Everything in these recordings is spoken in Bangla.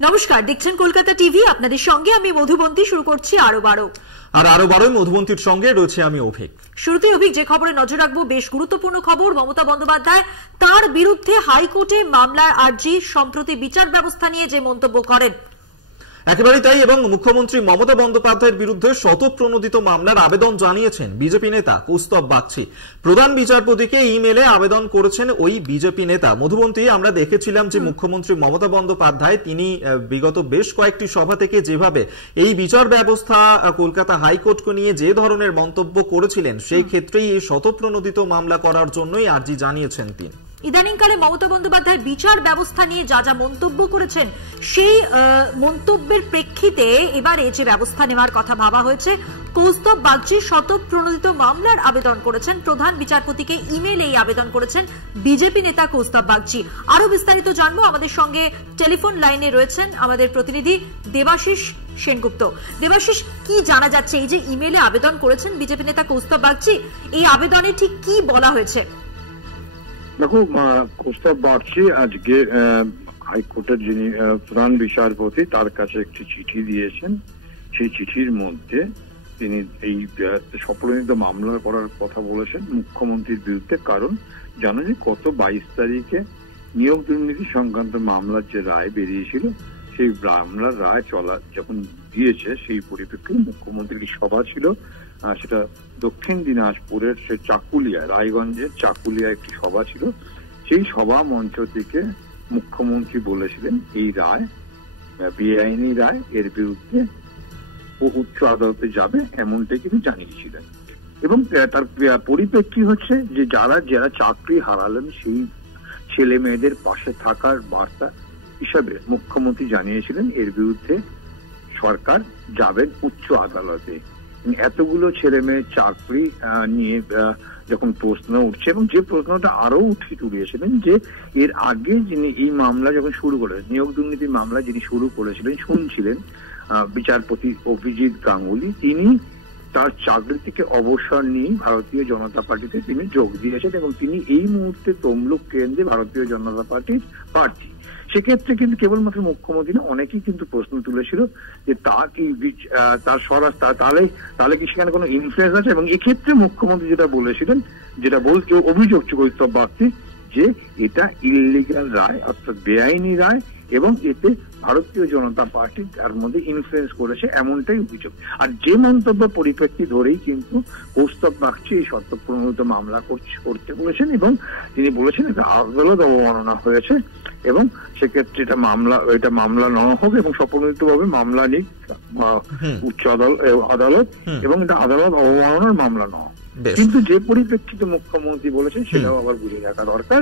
নমস্কার, দেখছেন কলকাতা টিভি। আপনাদের সঙ্গে আমি মধুবন্তী। শুরু করছি আরো বারোই মধুবন্তীর সঙ্গে রয়েছে আমি অভিক। শুরুতেই অভিক, যে খবরে নজর রাখবো, বেশ গুরুত্বপূর্ণ খবর। মমতা বন্দ্যোপাধ্যায় তার বিরুদ্ধে হাইকোর্টে মামলার আর্জি, সম্প্রতি বিচার ব্যবস্থা নিয়ে যে মন্তব্য করেন একেবারেই তাই। এবং মুখ্যমন্ত্রী মমতা বন্দ্যোপাধ্যায়ের বিরুদ্ধে শতপ্রণোদিত মামলার আবেদন জানিয়েছেন বিজেপি নেতা কৌস্তব বাগচি। প্রধান বিচারপতিকে ইমেলে আবেদন করেছেন ওই বিজেপি নেতা। মধুবন্তী, আমরা দেখেছিলাম যে মুখ্যমন্ত্রী মমতা বন্দ্যোপাধ্যায় তিনি বিগত বেশ কয়েকটি সভা থেকে যেভাবে এই বিচার ব্যবস্থা কলকাতা হাইকোর্টকে নিয়ে যে ধরনের মন্তব্য করেছিলেন, সেই ক্ষেত্রেই এই শতপ্রণোদিত মামলা করার জন্যই আর্জি জানিয়েছেন তিনি। ইদানিংকালে মমতা বন্দ্যোপাধ্যায় বিচার ব্যবস্থা নিয়ে যা যা মন্তব্য করেছেন, সেই মন্তব্যের প্রেক্ষিতে এবারে যে ব্যবস্থা নেওয়ার কথা ভাবা হয়েছে, কৌস্তব বাগচি শতপ্রণোদিত মামলার আবেদন করেছেন। প্রধান বিচারপতিকে ইমেইলে এই আবেদন করেছেন বিজেপি নেতা কৌস্তব বাগচি। আরো বিস্তারিত জানবো। আমাদের সঙ্গে টেলিফোন লাইনে রয়েছেন আমাদের প্রতিনিধি দেবাশিস সেনগুপ্ত। দেবাশিস, কি জানা যাচ্ছে এই যে ইমেইলে আবেদন করেছেন বিজেপি নেতা কৌস্তব বাগচি, এই আবেদনে ঠিক কি বলা হয়েছে? দেখো, কৌস্তব বাগচি আজকে হাইকোর্টের যিনি প্রধান বিচারপতি, তার কাছে একটি চিঠি দিয়েছেন। সেই চিঠির মধ্যে তিনি এই শতপ্রণোদিত মামলা করার কথা বলেছেন মুখ্যমন্ত্রীর বিরুদ্ধে। কারণ জানো যে গত 22 তারিখে নিয়োগ দুর্নীতি সংক্রান্ত মামলার যে রায় বেরিয়েছিল, সেই মামলার রায় যখন দিয়েছে, সেই পরিপ্রেক্ষিতে মুখ্যমন্ত্রীর সভা ছিল। সেটা দক্ষিণ দিনাজপুরের সে চাকুলিয়া, রায়গঞ্জের চাকুলিয়া একটি সভা ছিল। সেই সভা মঞ্চ থেকে মুখ্যমন্ত্রী বলেছিলেন এই রায় বেআইনি রায়, এর বিরুদ্ধে উচ্চ আদালতে যাবে, এমনটাই কিন্তু জানিয়েছিলেন। এবং তার পরিপ্রেক্ষি হচ্ছে যে যারা চাকরি হারালেন, সেই ছেলে মেয়েদের পাশে থাকার বার্তা হিসাবে মুখ্যমন্ত্রী জানিয়েছিলেন এর বিরুদ্ধে সরকার যাবেন উচ্চ আদালতে। এতগুলো ছেলে মেয়ে চাকরি নিয়ে যখন প্রশ্ন উঠছে, এবং যে প্রশ্নটা আরো উঠিয়েছিলেন যে এর আগে যিনি এই মামলা যখন শুরু করেন, নিয়োগ দুর্নীতির মামলা যিনি শুরু করেছিলেন, শুনছিলেন বিচারপতি অভিজিৎ গাঙ্গুলি, তিনি তার চাকরি থেকে অবসর নিয়ে ভারতীয় জনতা পার্টিতে তিনি যোগ দিয়েছেন এবং তিনি এই মুহূর্তে তমলুক কেন্দ্রে ভারতীয় জনতা পার্টির প্রার্থী। সেক্ষেত্রে কিন্তু কেবলমাত্র মুখ্যমন্ত্রী না, অনেকেই কিন্তু প্রশ্ন তুলেছিল যে তাহলে কি সেখানে কোনো ইনফ্লুয়েন্স আছে। এবং এক্ষেত্রে মুখ্যমন্ত্রী যেটা বলেছিলেন, যেটা বলছে অভিযোগ কৌস্তব বাগচি, যে এটা ইললিগাল রায়, অর্থাৎ বেআইনি রায়, এবং এতে ভারতীয় জনতা পার্টি তার মধ্যে ইনফ্লুয়েন্স করেছে, এমনটাই অভিযোগ। আর যে মন্তব্য পরিপ্রেক্ষি ধরেই কিন্তু কৌস্তব বাগচি এই শতপ্রণোদিত মামলা করতে বলেছেন। এবং তিনি বলেছেন এটা আদালত অবমাননা হয়েছে, এবং সেক্ষেত্রে এটা মামলা নেওয়া হোক এবং শতপ্রণোদিত ভাবে মামলা নিক উচ্চ আদালত, এবং এটা আদালত অবমাননার মামলা নেওয়া। কিন্তু যে পরিপ্রেক্ষিতে মুখ্যমন্ত্রী বলেছেন, সেটাও আবার বুঝে রাখা দরকার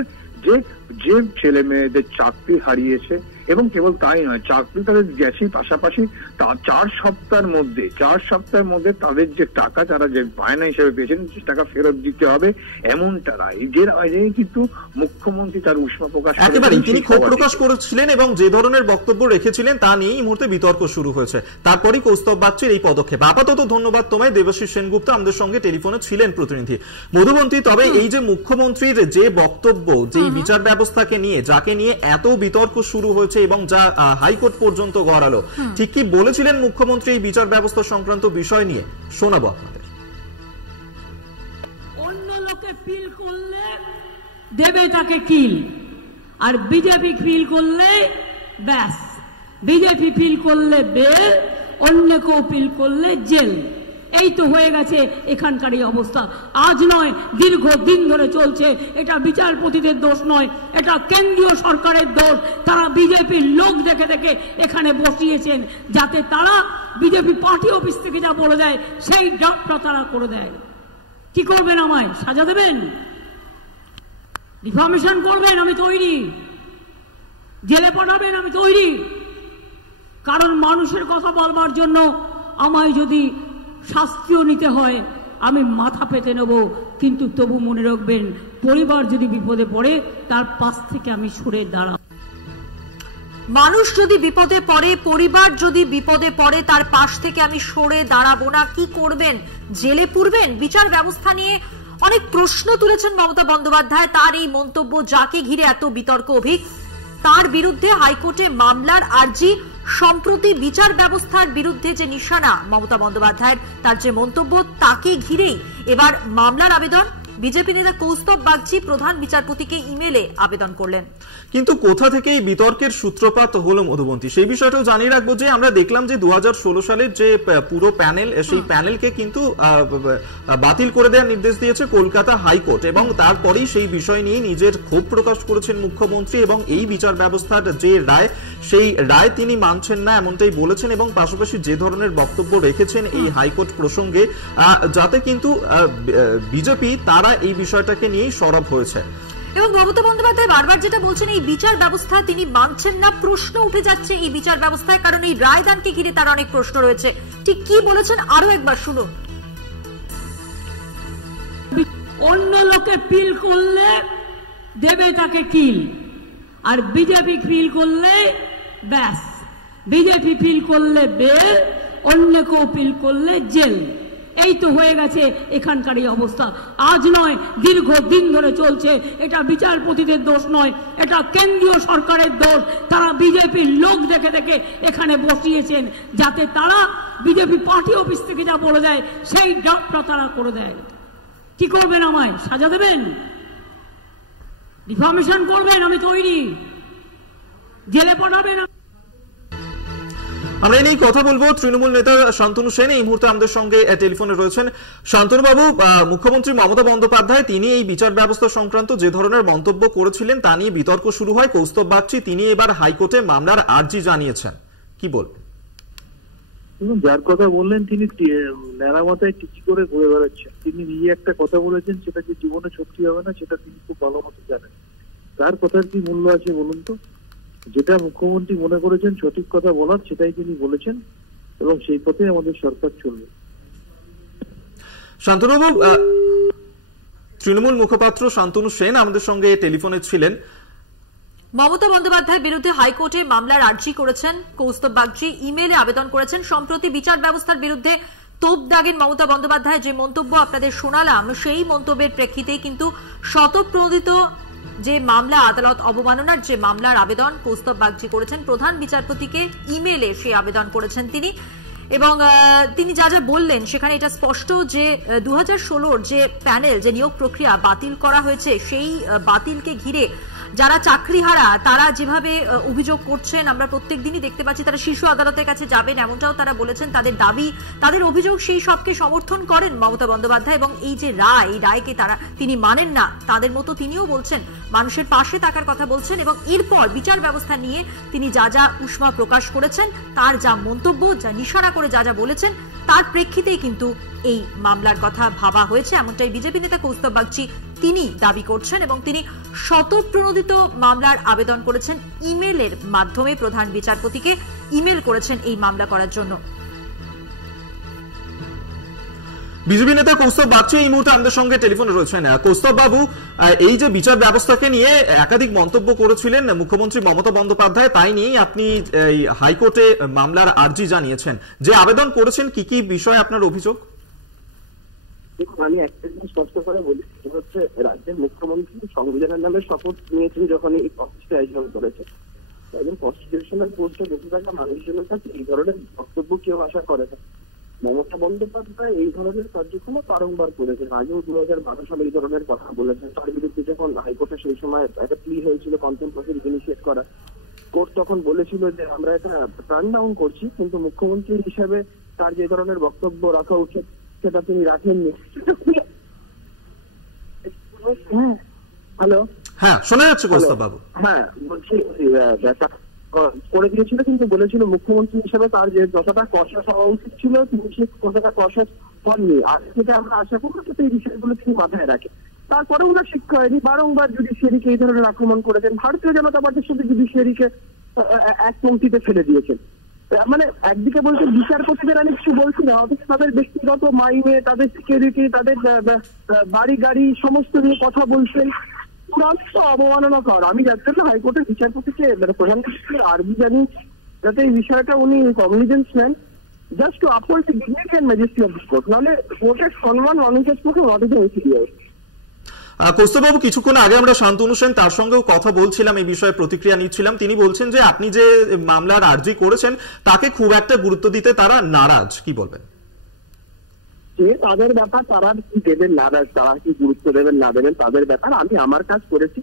যে ছেলে মেয়েদের চাকরি হারিয়েছে, এবং কেবল তাই নয়, চাকরি তাদের গেছে, পাশাপাশি 4 সপ্তাহের মধ্যে তাদের যে টাকা, তারা যে বায়না হিসেবে পেয়েছেন, যে টাকা ফেরত দিতে হবে, এমনটা রায়। যে রায় কিন্তু মুখ্যমন্ত্রী তার উষ্মা প্রকাশ তিনি ক্ষোভ প্রকাশ করেছিলেন এবং যে ধরনের বক্তব্য রেখেছিলেন তা নিয়ে এই মুহূর্তে বিতর্ক শুরু হয়েছে। তারপরই কৌস্তব বাগচির এই পদক্ষেপ। আপাতত ধন্যবাদ তোমায় দেবাশিস সেনগুপ্ত, আমাদের সঙ্গে টেলিফোনে ছিলেন প্রতিনিধি। মধুবন্তী, তবে এই যে মুখ্যমন্ত্রীর যে বক্তব্য, যে বিচার ব্যবস্থাকে নিয়ে, যাকে নিয়ে এত বিতর্ক শুরু হয়েছে এবং যা হাইকোর্ট পর্যন্ত গড়ালো, ঠিক কি বলেছিলেন মুখ্যমন্ত্রী এই বিচার ব্যবস্থা সংক্রান্ত বিষয় নিয়ে? শোনাবো আপনাদের। অন্য লোকে ফিল করলে দেবে তাকে কিল, আর বিজেপি ফিল করলে ব্যাস, বিজেপি ফিল করলে বেল, অন্য কেউ ফিল করলে জেল। এই তো হয়ে গেছে এখানকার এই অবস্থা। আজ নয়, দীর্ঘদিন ধরে চলছে। এটা বিচারপতিদের দোষ নয়, এটা কেন্দ্রীয় সরকারের দোষ। তারা বিজেপির লোক দেখে দেখে এখানে বসিয়েছেন, যাতে তারা বিজেপি পার্টি অফিস থেকে যা বলে দেয় সেই ড্রাফটটা তারা করে দেয়। কি করবেন? আমায় সাজা দেবেন, ডিফামেশন করবেন, আমি তৈরি। জেলে পাঠাবেন, আমি তৈরি। কারণ মানুষের কথা বলবার জন্য আমায় যদি শাস্তিও নিতে হয়, আমি মাথা পেতে নেব। কিন্তু তবু মনে রাখবেন, পরিবার যদি বিপদে পড়ে, তার পাশ থেকে আমি সরে দাঁড়াবো। মানুষ যদি বিপদে পড়ে, পরিবার যদি বিপদে পড়ে, তার পাশ থেকে আমি সরে দাঁড়াবো না। কি করবেন? জেলে পুরবেন? বিচার ব্যবস্থা নিয়ে অনেক প্রশ্ন তুলেছেন মমতা বন্দ্যোপাধ্যায়। তার এই মন্তব্য, যাকে ঘিরে এত বিতর্ক, অভিক, তার বিরুদ্ধে হাইকোর্টে মামলার আর্জি, সম্প্রতি বিচার ব্যবস্থার বিরুদ্ধে যে নিশানা মমতা বন্দ্যোপাধ্যায়ের, তার যে মন্তব্য, তাকে ঘিরেই এবার মামলার আবেদন। বিজেপি নেতা কৌস্তব বাগচি প্রধান বিচারপতিকে ইমেলে আবেদন করলেন। কিন্তু কোথা থেকে এই বিতর্কের সূত্রপাত হলো মধুবন্তী, সেই বিষয়টাও জানিয়ে রাখবো যে আমরা দেখলাম যে 2016 সালের যে পুরো প্যানেল, সেই প্যানেলকে কিন্তু বাতিল করে দেওয়ার নির্দেশ দিয়েছে কলকাতা হাইকোর্ট, এবং তারপরেই সেই বিষয় নিয়ে নিজের ক্ষোভ প্রকাশ করেছেন মুখ্যমন্ত্রী, এবং এই বিচার ব্যবস্থার যে রায়, সেই রায় তিনি মানছেন না এমনটাই বলেছেন, এবং পাশাপাশি যে ধরনের বক্তব্য রেখেছেন এই হাইকোর্ট প্রসঙ্গে, যাতে কিন্তু বিজেপি তারা এই বিষয়টাকে নিয়েই সরব হয়েছে। এবং মমতা বন্দ্যোপাধ্যায় বারবার যেটা বলছেন, এই বিচার ব্যবস্থা তিনি মানছেন না, প্রশ্ন উঠে যাচ্ছে এই বিচার ব্যবস্থায়, কারণ এই রায়দানকে ঘিরে তার অনেক প্রশ্ন রয়েছে। ঠিক কি বলেছেন আরো একবার শুনুন। অন্য লোকে পিল করলে দেবে তাকে কিল, আর বিজেপি ফিল করলে ব্যাস, বিজেপি ফিল করলে বেল, অন্য কেউ ফিল করলে জেল। এই তো হয়ে গেছে এখানকার এই অবস্থা। আজ নয়, দীর্ঘদিন ধরে চলছে। এটা বিচারপতিদের দোষ নয়, এটা কেন্দ্রীয় সরকারের দোষ। তারা বিজেপির লোক দেখে দেখে এখানে বসিয়েছেন, যাতে তারা বিজেপি পার্টি অফিস থেকে যা বলে দেয় সেই ড্রাফটটা তারা করে দেয়। কি করবেন? আমায় সাজা দেবেন, ডিফামেশন করবেন, আমি তৈরি, জেলে পাঠাবেন। আমরা এই নিয়ে কথা বলবো। তৃণমূল নেতা শান্তনু সেন এই মুহূর্তে আমাদের সঙ্গে টেলিফোনে রয়েছেন। শান্তনু বাবু, মুখ্যমন্ত্রী মমতা বন্দ্যোপাধ্যায় তিনি এই বিচার ব্যবস্থা সংক্রান্ত যে ধরনের মন্তব্য করেছিলেন তা নিয়ে বিতর্ক শুরু হয়। কৌস্তব বাগচি তিনি এবার হাইকোর্টে মামলার আর্জি জানিয়েছেন, কি বলবেন? যার কথা বললেন তিনি ন্যাড়া মাথায় টিচি করে ঘুরে বেড়াচ্ছেন। তিনি নিজে একটা কথা বলেছেন, সেটা যে জীবনে সত্যি হবে না সেটা তিনি খুব ভালো মতো জানেন। তার কথার কি মূল্য আছে বলুন তো? যেটা মুখ্যমন্ত্রী মনে করেছেন সঠিক কথা বলার, সেটাই তিনি বলেছেন, এবং সেই পথে আমাদের সরকার চলবে। শান্তনুবাবু, তৃণমূল মুখপাত্র শান্তনু সেন আমাদের সঙ্গে টেলিফোনে ছিলেন। মমতা বন্দ্যোপাধ্যায়ের বিরুদ্ধে হাইকোর্টে মামলার আর্জি করেছেন কৌস্তব বাগচি, ইমেলে আবেদন করেছেন। সম্প্রতি বিচার ব্যবস্থার বিরুদ্ধে তোপ দাগেন মমতা বন্দ্যোপাধ্যায়। যে মন্তব্য আপনাদের শোনালাম, সেই মন্তব্যের প্রেক্ষিতেই কিন্তু শতপ্রণোদিত যে মামলা, আদালত অবমাননার যে মামলার আবেদন কৌস্তব বাগচি করেছেন, প্রধান বিচারপতিকে ইমেলে সেই আবেদন করেছেন তিনি। এবং তিনি যা যা বললেন সেখানে এটা স্পষ্ট যে 2016 যে প্যানেল, যে নিয়োগ প্রক্রিয়া বাতিল করা হয়েছে, সেই বাতিলকে ঘিরে যারা চাকরিহারা তারা যেভাবে অভিযোগ করছেন, আমরা প্রত্যেক দিনই দেখতে পাচ্ছি তারা শীর্ষ আদালতের কাছে যাবেন, এমনটাও তারা বলেছেন। তাদের দাবি, তাদের অভিযোগ, সেই সবকে সমর্থন করেন মমতা বন্দ্যোপাধ্যায়। এবং এই যে রায়, এই রায়কে তিনি মানেন না, তাদের মতো তিনিও বলছেন, মানুষের পাশে থাকার কথা বলছেন। এবং এরপর বিচার ব্যবস্থা নিয়ে তিনি যা যা উষ্মা প্রকাশ করেছেন, তার যা মন্তব্য, যা নিশানা করে যা যা বলেছেন, তার প্রেক্ষিতেই কিন্তু এই মামলার কথা ভাবা হয়েছে, এমনটাই বিজেপি নেতা কৌস্তব বাগচি তিনি দাবি করছেন। এবং তিনি শতপ্রণোদিত মামলার আবেদন করেছেন ইমেলের মাধ্যমে, প্রধান বিচারপতিকে ইমেল করেছেন এই মামলা করার জন্য। বিজেপি নেতা কৌস্তব বাগচি এই মুহূর্তে আমাদের সঙ্গে টেলিফোনে রয়েছেন। কৌস্তব বাবু, এই যে বিচার ব্যবস্থাকে নিয়ে একাধিক মন্তব্য করেছিলেন মুখ্যমন্ত্রী মমতা বন্দ্যোপাধ্যায়, তাই নিয়েই আপনি হাইকোর্টে মামলার আর্জি জানিয়েছেন। যে আবেদন করেছেন, কি কি বিষয়ে আপনার অভিযোগ? দেখুন, আমি একটা জিনিস স্পষ্ট করে বলি, সেটা হচ্ছে রাজ্যের মুখ্যমন্ত্রী সংবিধানের নামে শপথ নিয়েছেন যখন এই অফিসটা আয়োজন করেছে। একজন কনস্টিটিউশনাল পোস্টে বসে থাকা মানুষজনের কাছে এই ধরনের বক্তব্য কেউ আশা করে না। মমতা বন্দ্যোপাধ্যায় এই ধরনের কার্যক্রম বারংবার করেছেন। আগেও 2012 সালে এই ধরনের কথা বলেছেন। তার বিরুদ্ধে যখন হাইকোর্টে সেই সময় একটা প্লি হয়েছিল কন্টেম্প প্রসিডিং ইনিশিয়েট করা, কোর্ট তখন বলেছিল যে আমরা এটা টার্ন ডাউন করছি, কিন্তু মুখ্যমন্ত্রী হিসেবে তার যে ধরনের বক্তব্য রাখা উচিত সেটা তিনি রাখেননি। হ্যালো, হ্যাঁ শোনা যাচ্ছে কৌস্তব বাবু। হ্যাঁ বলছি, করে দিয়েছিল, কিন্তু বলেছিল মুখ্যমন্ত্রী হিসেবে তার যে যতটা কষাস হওয়া উচিত ছিল তিনি সে কতটা কষাস হননি। আজ থেকে আমরা আশা করবো যাতে এই বিষয়গুলো তিনি মাথায় রাখে। তারপরে ওনার শিক্ষা হয়নি, বারংবার জুডিশিয়ারিকে এই ধরনের আক্রমণ করেছেন। ভারতীয় জনতা পার্টির সাথে জুডিশিয়ারিকে এক পংক্তিতে ফেলে দিয়েছেন। মানে একদিকে বলছে বিচারপতিদের আমি কিছু বলছি না, অথচ তাদের ব্যক্তিগত মাইনে, তাদের সিকিউরিটি, তাদের বাড়ি গাড়ি সমস্ত নিয়ে কথা বলছেন। চূড়ান্ত অবমাননা কর। আমি যার জন্য হাইকোর্টের বিচারপতিকে প্রধান বিচারপতির আর্জি জানি যাতে এই বিষয়টা উনি কগনিজেন্স নেন, just to uphold the dignity and majesty of this court. নাহলে কোর্টের সম্মান মানুষের পক্ষে নট ইজ এ কৌস্তববাবু, কিছুক্ষণ আগে আমরা শান্তনু সেন তার সঙ্গেও কথা বলছিলাম, এই বিষয়ে প্রতিক্রিয়া নিচ্ছিলাম। তিনি বলছেন যে আপনি যে মামলার আর্জি করেছেন তাকে খুব একটা গুরুত্ব দিতে তারা নারাজ, কি বলবেন? তাদের ব্যাপার, তারা কি দেবেন নারাজ, তারা কি গুরুত্ব দেবেন না দেবেন তাদের ব্যাপার। আমি আমার কাজ করেছি।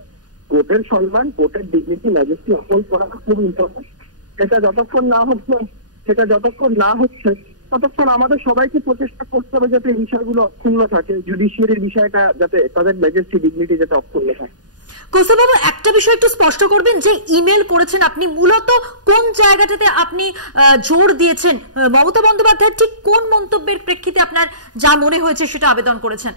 কোর্টের সম্মান, কোর্টের ডিগনিটি, ম্যাজেস্টি অপল করা খুব ইম্পর্টেন্ট। সেটা যতক্ষণ না হচ্ছে ততক্ষণ আমাদের সবাইকে প্রচেষ্টা করতে হবে যাতে এই বিষয়গুলো অক্ষুণ্ণ থাকে, জুডিশিয়ারির বিষয়টা যাতে তাদের ম্যাজেস্টি ডিগনিটি যাতে অক্ষুণ্ণ থাকে। কৌস্তববাবু, একটা বিষয় একটু স্পষ্ট করবেন যে ইমেল করেছেন আপনি, মূলত কোন জায়গাটাতে আপনি জোর দিয়েছেন? মমতা বন্দ্যোপাধ্যায়ের ঠিক কোন মন্তব্যের প্রেক্ষিতে আপনার যা মনে হয়েছে সেটা আবেদন করেছেন?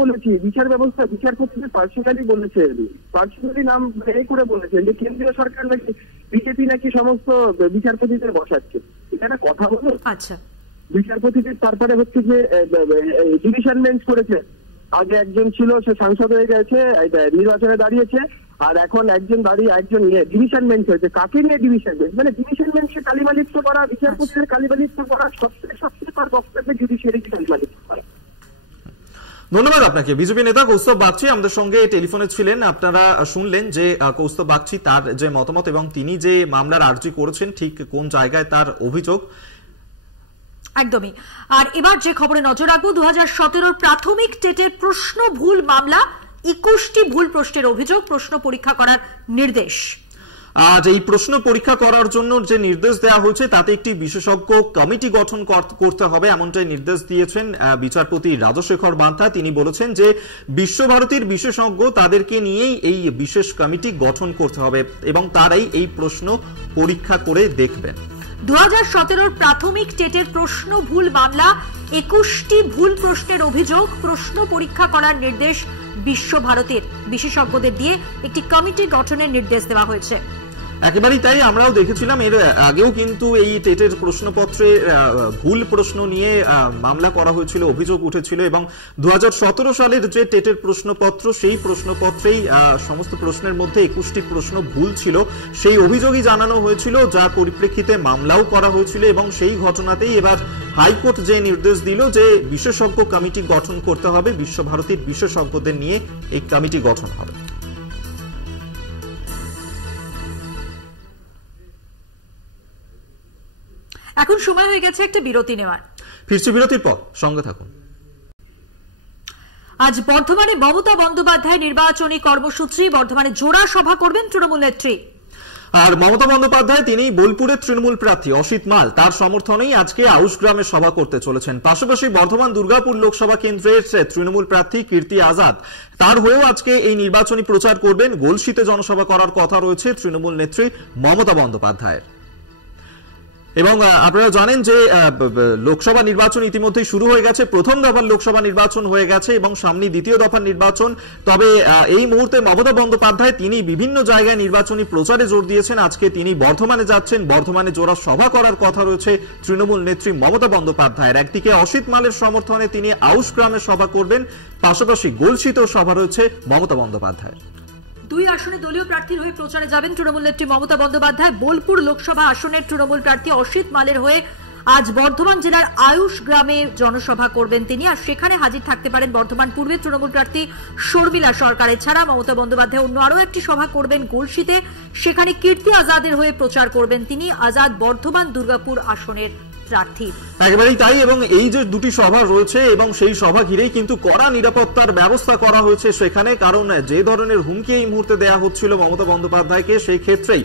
বলেছি বিচার ব্যবস্থা, বিচারপতিদের পার্সোনালি বলেছেন, পার্সোনালি নাম এই করে বলেছেন যে কেন্দ্রীয় সরকার নাকি বিজেপি নাকি সমস্ত বিচারপতিদের বসাচ্ছে। এটা একটা কথা বলো। আচ্ছা, বিচারপতিদের তারপরে হচ্ছে যে ডিভিশন বেঞ্চ করেছে। আগে একজন ছিল, সে সাংসদ হয়ে গেছে, নির্বাচনে দাঁড়িয়েছে, আর এখন একজন ডিভিশন বেঞ্চ হয়েছে। কাকে নিয়ে ডিভিশন বেঞ্চ? মানে ডিভিশন বেঞ্চে কালিমালিপ্ত করা, বিচারপতিদের কালিমালিপ্ত করা, সবচেয়ে তার বক্তব্যে জুডিশিয়ারিকে কালিমালিপ্ত করা। ধন্যবাদ আপনাকে। বিজেপি নেতা কৌস্তব বাগচি আমাদের সঙ্গে টেলিফোনে ছিলেন। আপনারা শুনলেন যে কৌস্তব বাগচি তার যে মতামত এবং তিনি যে মামলার আর্জি করেছেন ঠিক কোন জায়গায় তার অভিযোগ। একদমই। আর এবার যে খবরে নজর রাখবো, 2017 প্রাথমিক টেটের প্রশ্ন ভুল মামলা, 21টি ভুল প্রশ্নের অভিযোগ, প্রশ্ন পরীক্ষা করার নির্দেশ। আজ এই প্রশ্ন পরীক্ষা করার জন্য যে নির্দেশ দেওয়া হয়েছে তাতে একটি বিশেষজ্ঞ কমিটি গঠন করতে হবে, এমনটাই নির্দেশ দিয়েছেন বিচারপতি রাজশেখর বান্থা। তিনি বলেছেন যে বিশ্বভারতীর বিশেষজ্ঞ তাদেরকে নিয়েই এই বিশেষ কমিটি গঠন করতে হবে এবং তারাই এই প্রশ্ন পরীক্ষা করে দেখবেন। 2017 প্রাথমিক টেটের প্রশ্ন ভুল মামলা, 21টি ভুল প্রশ্নের অভিযোগ, প্রশ্ন পরীক্ষা করার নির্দেশ বিশ্বভারতীর বিশেষজ্ঞদের দিয়ে একটি কমিটি গঠনের নির্দেশ দেওয়া হয়েছে। একেবারেই তাই। আমরাও দেখেছিলাম এর আগেও কিন্তু এই টেটের প্রশ্নপত্রে ভুল প্রশ্ন নিয়ে মামলা করা হয়েছিল, অভিযোগ উঠেছিল এবং 2017 সালের যে টেটের প্রশ্নপত্র সেই প্রশ্নপত্রেই সমস্ত প্রশ্নের মধ্যে 21টি প্রশ্ন ভুল ছিল, সেই অভিযোগই জানানো হয়েছিল, যার পরিপ্রেক্ষিতে মামলাও করা হয়েছিল এবং সেই ঘটনাতেই এবার হাইকোর্ট যে নির্দেশ দিল যে বিশেষজ্ঞ কমিটি গঠন করতে হবে, বিশ্বভারতীর বিশেষজ্ঞদের নিয়ে এই কমিটি গঠন হবে। এখন সময় হয়ে গেছে একটা বিরতি নেওয়ার। ফিরছি বিরতির পর, সঙ্গে থাকুন। আজ বর্ধমানে মমতা বন্দ্যোপাধ্যায় নির্বাচনী কর্মসূচি, বর্ধমানে জোড়া সভা করবেন তৃণমূল নেত্রী। আর মমতা বন্দ্যোপাধ্যায় তিনি বোলপুরের তৃণমূল প্রার্থী অসিত মাল, তার সমর্থনেই আজকে আউশ গ্রামে সভা করতে চলেছেন। পাশাপাশি বর্ধমান দুর্গাপুর লোকসভা কেন্দ্রের তৃণমূল প্রার্থী কীর্তি আজাদ, তার হয়েও আজকে এই নির্বাচনী প্রচার করবেন। গলসিতে জনসভা করার কথা রয়েছে তৃণমূল নেত্রী মমতা বন্দ্যোপাধ্যায়ের। এবং আপনারা জানেন যে লোকসভা নির্বাচন ইতিমধ্যেই শুরু হয়ে গেছে, প্রথম দফার লোকসভা নির্বাচন হয়ে গেছে এবং সামনে দ্বিতীয় দফার নির্বাচন। তবে এই মুহূর্তে মমতা বন্দ্যোপাধ্যায় তিনি বিভিন্ন জায়গায় নির্বাচনী প্রচারে জোর দিয়েছেন। আজকে তিনি বর্ধমানে যাচ্ছেন, বর্ধমানে জোড়া সভা করার কথা রয়েছে তৃণমূল নেত্রী মমতা বন্দ্যোপাধ্যায়ের। একদিকে অসিত মালের সমর্থনে তিনি আউশ গ্রামে সভা করবেন, পাশাপাশি গলসিতেও সভা রয়েছে মমতা বন্দ্যোপাধ্যায়ের। দুই আসনে দলীয় প্রার্থীর হয়ে প্রচারে যাবেন তৃণমূল নেত্রী মমতা বন্দ্যোপাধ্যায়। বোলপুর লোকসভা আসনের তৃণমূল প্রার্থী অসিত মালের হয়ে আজ বর্ধমান জেলার আয়ুষ গ্রামে জনসভা করবেন তিনি, আর সেখানে হাজির থাকতে পারেন বর্ধমান পূর্বের তৃণমূল প্রার্থী শর্মিলা সরকার। এছাড়া মমতা বন্দ্যোপাধ্যায় অন্য আরও একটি সভা করবেন গলসিতে, সেখানে কীর্তি আজাদের হয়ে প্রচার করবেন তিনি। আজাদ বর্ধমান দুর্গাপুর আসনের প্রার্থী। একেবারেই তাই। এবং এই যে দুটি সভা রয়েছে এবং সেই সভা ঘিরেই কিন্তু কড়া নিরাপত্তার ব্যবস্থা করা হয়েছে সেখানে, কারণ যে ধরনের হুমকি এই মুহূর্তে দেওয়া হচ্ছিল মমতা বন্দ্যোপাধ্যায়কে, সেই ক্ষেত্রেই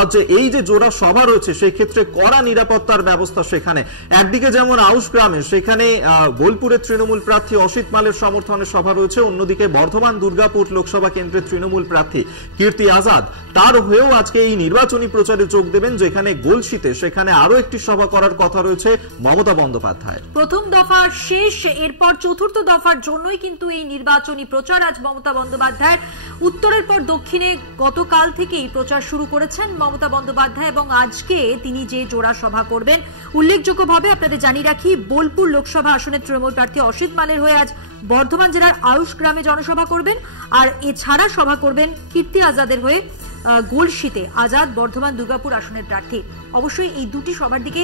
আজ এই যে জোড়া সভা রয়েছে সেই ক্ষেত্রে কড়া নিরাপত্তার ব্যবস্থা সেখানে। একদিকে যেমন আউশ গ্রামে সেখানে বোলপুরের তৃণমূল প্রার্থী অসিত মালের সমর্থনে সভা রয়েছে, অন্যদিকে বর্ধমান দুর্গাপুর লোকসভা কেন্দ্রের তৃণমূল প্রার্থী কীর্তি আজাদ তার হয়েও আজকে এই নির্বাচনী প্রচারে যোগ দেবেন, যেখানে গলসিতে সেখানে আরো একটি সভা করার কথা রয়েছে মমতা বন্দ্যোপাধ্যায়। প্রথম দফার শেষ, এরপর চতুর্থ দফার জন্যই কিন্তু এই নির্বাচনী প্রচার আজ মমতা বন্দ্যোপাধ্যায়ের। উত্তরের পর দক্ষিণে গতকাল থেকেই প্রচার শুরু করেছেন মমতা বন্দ্যোপাধ্যায় এবং আজকে তিনি যে জোড়া সভা করবেন, উল্লেখযোগ্যভাবে আপনাদের জানিয়ে রাখি বোলপুর লোকসভা আসনের তৃণমূল প্রার্থী অসিত মালের হয়ে আজ বর্ধমান জেলার আয়ুষ গ্রামে জনসভা করবেন, আর এছাড়া সভা করবেন কীর্তি আজাদের হয়ে গলসিতে। আজাদ বর্ধমান দুর্গাপুর আসনের প্রার্থী। অবশ্যই এই দুটি সভার দিকে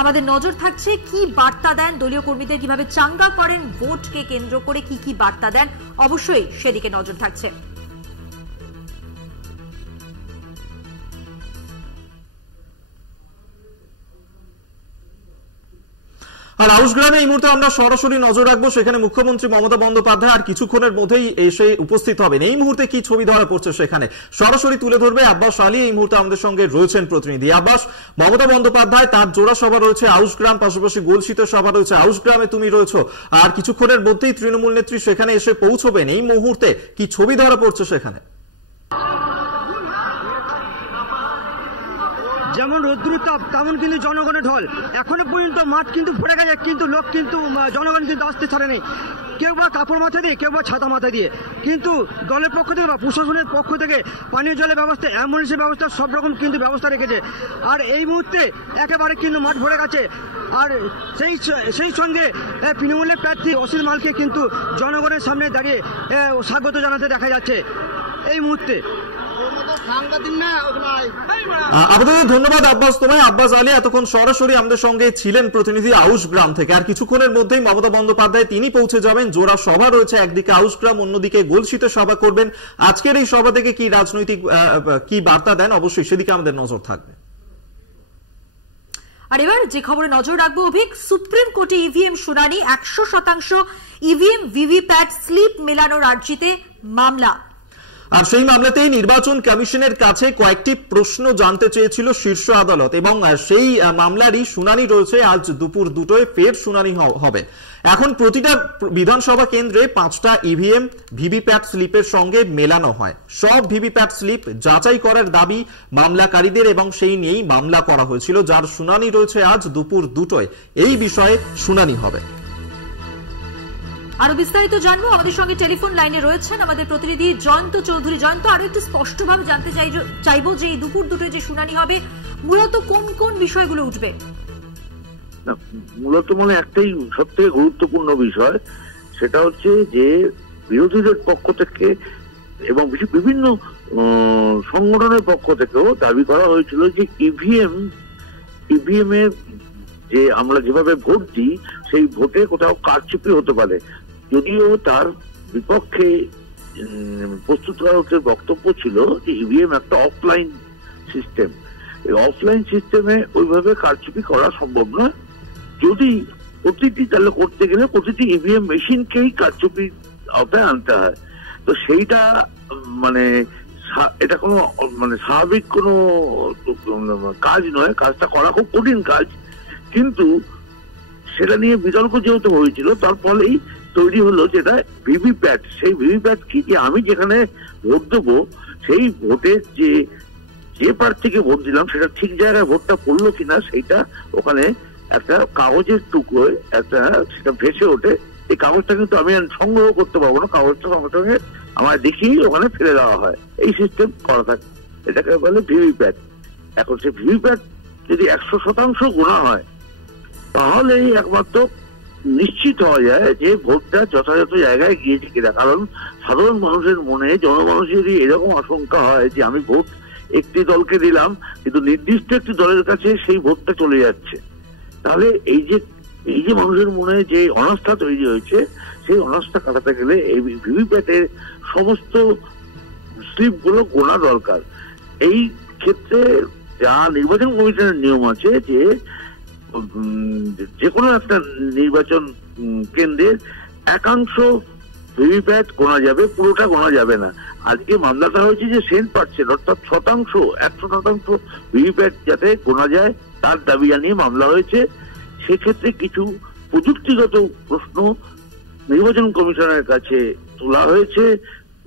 আমাদের নজর থাকছে কি বার্তা দেন দলীয় কর্মীদের, কিভাবে চাঙ্গা করেন, ভোটকে কেন্দ্র করে কি বার্তা দেন, অবশ্যই সেদিকে নজর থাকছে। আর আউশগ্রামে এই মুহূর্তে আমরা সরাসরি নজর রাখবো, সেখানে মুখ্যমন্ত্রী মমতা বন্দ্যোপাধ্যায় আর কিছুক্ষণের মধ্যেই এসে উপস্থিত হবেন। এই মুহূর্তে কি ছবি ধরা পড়ছে সেখানে সরাসরি তুলে ধরবে আব্বাস আলী। এই মুহূর্তে আমাদের সঙ্গে রয়েছেন প্রতিনিধি আব্বাস। মমতা বন্দ্যোপাধ্যায় তার জোড়া সভা রয়েছে আউশগ্রাম, পাশাপাশি গলসিতে সভা রয়েছে। আউশগ্রামে তুমি রয়েছো, আর কিছুক্ষণের মধ্যেই তৃণমূল নেত্রী সেখানে এসে পৌঁছবেন। এই মুহূর্তে কি ছবি ধরা পড়ছে সেখানে? যেমন রৌদ্রের তাপ তেমন কিন্তু জনগণের ঢল। এখনো পর্যন্ত মাঠ কিন্তু ভরে গেছে, কিন্তু লোক কিন্তু জনগণ কিন্তু আসতে ছাড়েনি। কেউ বা কাপড় মাথা দিয়ে, কেউ বা ছাতা মাথা দিয়ে। কিন্তু দলের পক্ষ থেকে বা প্রশাসনের পক্ষ থেকে পানীয় জলের ব্যবস্থা, অ্যাম্বুলেন্সের ব্যবস্থা, সব রকম কিন্তু ব্যবস্থা রেখেছে। আর এই মুহূর্তে একেবারে কিন্তু মাঠ ভরে গেছে। আর সেই সঙ্গে তৃণমূলের প্রার্থী অসিল মালকে কিন্তু জনগণের সামনে দাঁড়িয়ে স্বাগত জানাতে দেখা যাচ্ছে এই মুহূর্তে। আপনাদের ধন্যবাদ আব্বাস তোমায়। আব্বাস আলী এতক্ষণ সরাসরি আমাদের সঙ্গে ছিলেন প্রতিনিধি আউশগ্রাম থেকে। আর কিছুক্ষণের মধ্যেই মমতা বন্দ্যোপাধ্যায় তিনি পৌঁছে যাবেন। জোড়া সভা রয়েছে, একদিকে আউশগ্রাম, অন্যদিকে গলসিতে সভা করবেন। আজকের এই সভা থেকে কি রাজনৈতিক কি বার্তা দেন, অবশ্যই সেদিকে আমাদের নজর থাকবে। আর এবার যে খবরে নজর রাখবো অভিক, সুপ্রিম কোর্টে ইভিএম শুনানি, 100% ইভিএম ভিভিপ্যাট স্লিপ মেলানোর আর্জিতে মামলা। আর সেই মামলাতেই নির্বাচন কমিশনের কাছে কয়েকটি প্রশ্ন জানতে চেয়েছিল শীর্ষ আদালত, এবং সেই মামলারই শুনানি রয়েছে আজ দুপুর 2টায়। ফের শুনানি হবে। এখন প্রতিটা বিধানসভা কেন্দ্রে 5টা ইভিএম ভিভিপ্যাট স্লিপের সঙ্গে মেলানো হয়। সব ভিভিপ্যাট স্লিপ যাচাই করার দাবি মামলাকারীদের, এবং সেই নিয়েই মামলা করা হয়েছিল, যার শুনানি রয়েছে আজ দুপুর 2টায়। এই বিষয়ে শুনানি হবে। আরো বিস্তারিত জানবো, আমাদের সঙ্গে টেলিফোন লাইনে রয়েছেন আমাদের প্রতিনিধি জয়ন্ত চৌধুরী। জয়ন্ত, আরো একটু স্পষ্টভাবে জানতে চাইবো যে এই দুপুর 2টায় যে শুনানি হবে মূলত কোন কোন বিষয়গুলো উঠবে? মূলত একটাই সব থেকে গুরুত্বপূর্ণ বিষয়, সেটা হচ্ছে যে বিরোধীদের পক্ষ থেকে এবং বিভিন্ন সংগঠনের পক্ষ থেকেও দাবি করা হয়েছিল যে ইভিএম এর যে আমরা যেভাবে ভোট দিই সেই ভোটে কোথাও কারচুপি হতে পারে। যদিও তার বিপক্ষে প্রস্তুতকারকের বক্তব্য ছিল যে ইভিএম একটা অফলাইন সিস্টেম, এই অফলাইন সিস্টেমে ওইভাবে কারচুপি করা সম্ভব না। যদি প্রতিটি তাহলে করতে গেলে প্রতিটি ইভিএম মেশিনকেই কারচুপির আওতায় আনতে হয়। তো সেইটা এটা কোনো স্বাভাবিক কোনো কাজ নয়, কাজটা করা খুব কঠিন কাজ। কিন্তু সেটা নিয়ে বিতর্ক যেহেতু হয়েছিল, তার ফলেই তৈরি হলো যেটা ভিভিপ্যাট। সেই ভিভিপ্যাট কি, যে আমি যেখানে ভোট দেবো সেই ভোটের যে প্রার্থীকে ভোট দিলাম সেটা ঠিক জায়গায় ভোটটা পড়লো কিনা সেইটা ওখানে একটা কাগজের টুকরোয় সেটা ভেসে ওঠে। এই কাগজটা কিন্তু আমি সংগ্রহ করতে পারবো না, কাগজটা সঙ্গে সঙ্গে আমার দেখিয়েই ওখানে ফেলে দেওয়া হয়। এই সিস্টেম করা থাকে, এটাকে বলে ভিভিপ্যাট। এখন সেই ভিভিপ্যাট যদি 100% গোনা হয় তাহলেই একমাত্র নিশ্চিত হওয়া যায় যে ভোটটা যথাযথ জায়গায় গিয়েছে কিনা। কারণ সাধারণ মানুষের মনে, জনমানুষেরই এরকম আশঙ্কা হয় যে আমি ভোট একটি দলকে দিলাম কিন্তু নির্দিষ্ট একটি দলের কাছে সেই ভোটটা চলে যাচ্ছে। তাহলে এই যে মানুষের মনে যে অনাস্থা তৈরি হয়েছে, সেই অনাস্থা কাটাতে গেলে এই ভিভিপ্যাটের সমস্ত স্লিপগুলো গোনা দরকার। এই ক্ষেত্রে যা নির্বাচন কমিশনের নিয়ম আছে যে কোনো একটা নির্বাচন কেন্দ্রের একাংশ ভিভিপ্যাট গোনা যাবে, পুরোটা গোনা যাবে না। আজকে মামলাটা হয়েছে যে 100%, অর্থাৎ 100% ভিভিপ্যাট যাতে গোনা যায় তার দাবি জানিয়ে মামলা হয়েছে। সেক্ষেত্রে কিছু প্রযুক্তিগত প্রশ্ন নির্বাচন কমিশনের কাছে তোলা হয়েছে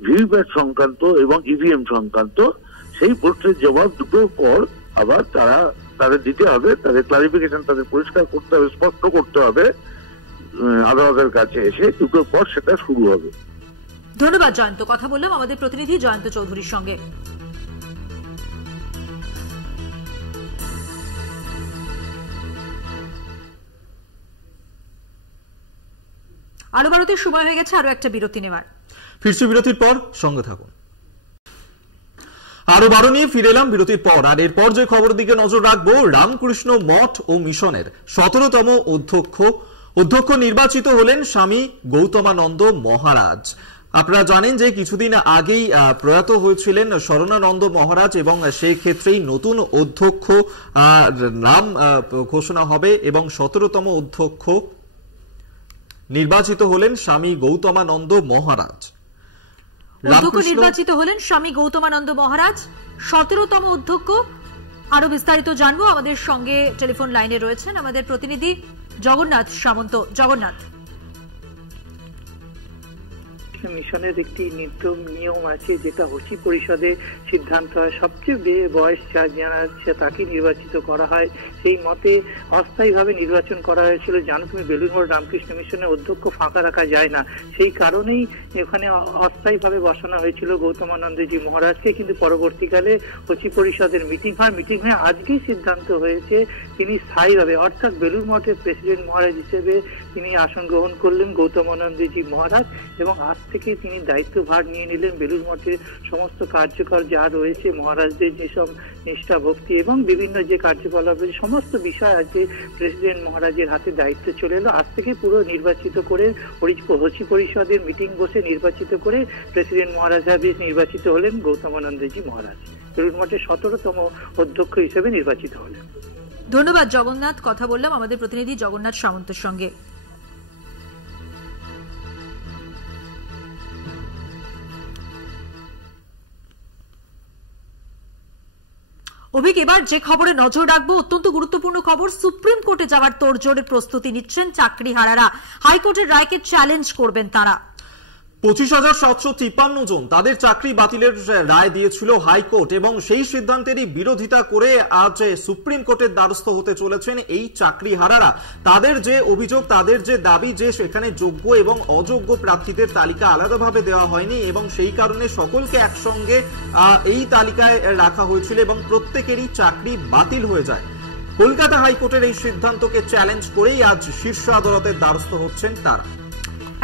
ভিভিপ্যাট সংক্রান্ত এবং ইভিএম সংক্রান্ত। সেই প্রশ্নের জবাব দুটোর পর আবার তাদের দিতে হবে, তাদের ক্লারিফিকেশন তাদের পরিষ্কার করতে হবে, স্পষ্ট করতে হবে আদালতের কাছে এসে। দুটোর পর সেটা শুরু হবে। ধন্যবাদ জয়ন্ত। কথা বললাম আমাদের প্রতিনিধি জয়ন্ত চৌধুরীর সঙ্গে। আরো ভারতের সময় হয়ে গেছে আরো একটা বিরতি নেবার। ফিরছি বিরতির পর, সঙ্গে থাকুন। আরো বারো নিয়ে ফিরে এলাম বিরতির পর। আর এরপর যে খবর দিকে নজর রাখবো, রামকৃষ্ণ মঠ ও মিশনের 17তম অধ্যক্ষ নির্বাচিত হলেন স্বামী গৌতমানন্দ মহারাজ। আপনারা জানেন যে কিছুদিন আগেই প্রয়াত হয়েছিলেন শরণানন্দ মহারাজ এবং সেই ক্ষেত্রেই নতুন অধ্যক্ষ নাম ঘোষণা হবে এবং 17তম অধ্যক্ষ নির্বাচিত হলেন স্বামী গৌতমানন্দ মহারাজ। অধ্যক্ষ নির্বাচিত হলেন স্বামী গৌতমানন্দ মহারাজ, 17তম অধ্যক্ষ। আরো বিস্তারিত জানবো, আমাদের সঙ্গে টেলিফোন লাইনে রয়েছেন আমাদের প্রতিনিধি জগন্নাথ সামন্ত। জগন্নাথ, মিশনের একটি নিয়ম আছে যেটা হোসি পরিষদে সিদ্ধান্ত হয়, সবচেয়ে বয়স যারা আছে তাকে নির্বাচিত করা হয়। সেই মতে অস্থায়ীভাবে নির্বাচন করা হয়েছিল। জানো তুমি, বেলুড়মঠ রামকৃষ্ণ মিশনের অধ্যক্ষ ফাঁকা রাখা যায় না, সেই কারণেই এখানে অস্থায়ীভাবে বসানো হয়েছিল গৌতমানন্দজি মহারাজকে। কিন্তু পরবর্তীকালে হোসি পরিষদের মিটিং হয়ে আজকেই সিদ্ধান্ত হয়েছে তিনি স্থায়ীভাবে, অর্থাৎ বেলুড়মঠের প্রেসিডেন্ট মহারাজ হিসেবে তিনি আসন গ্রহণ করলেন গৌতমানন্দজি মহারাজ, এবং আজ থেকে তিনি দায়িত্বভার নিয়ে নিলেন বেলুড় মঠের সমস্ত কার্যকর যা রয়েছে, মহারাজদের যেসব নিষ্ঠা ভক্তি এবং বিভিন্ন যে কার্যকলাপ রয়েছে সমস্ত বিষয় আছে প্রেসিডেন্ট মহারাজের হাতে দায়িত্ব চলে এলো। আজ থেকে পুরো নির্বাচিত করে হোসি পরিষদের মিটিং বসে নির্বাচিত করে প্রেসিডেন্ট মহারাজ নির্বাচিত হলেন গৌতমানন্দজি মহারাজ, বেলুড় মঠের 17তম অধ্যক্ষ হিসেবে নির্বাচিত হলেন। ধন্যবাদ জগন্নাথ। কথা বললাম আমাদের প্রতিনিধি জগন্নাথ সামন্তের সঙ্গে। অভিক, এবার যে খবরে নজর রাখবো অত্যন্ত গুরুত্বপূর্ণ খবর। সুপ্রিম কোর্টে যাওয়ার তোড়জোড়ের প্রস্তুতি নিচ্ছেন চাকরিহারারা। হাইকোর্টের রায়কে চ্যালেঞ্জ করবেন তারা। 25,753 জন তাদের চাকরি বাতিলের রায় দিয়েছিল হাইকোর্ট এবং সেই সিদ্ধান্তেরই বিরোধিতা করে আজ সুপ্রিম কোর্টের দ্বারস্থ হতে চলেছেন এই চাকরিহারারা। তাদের যে অভিযোগ, তাদের যে দাবি যে সেখানে যোগ্য এবং অযোগ্য প্রার্থীদের তালিকা আলাদাভাবে দেওয়া হয়নি এবং সেই কারণে সকলকে একসঙ্গে এই তালিকায় রাখা হয়েছিল এবং প্রত্যেকেরই চাকরি বাতিল হয়ে যায়। কলকাতা হাইকোর্টের এই সিদ্ধান্তকে চ্যালেঞ্জ করেই আজ শীর্ষ আদালতের দ্বারস্থ হচ্ছেন তারা।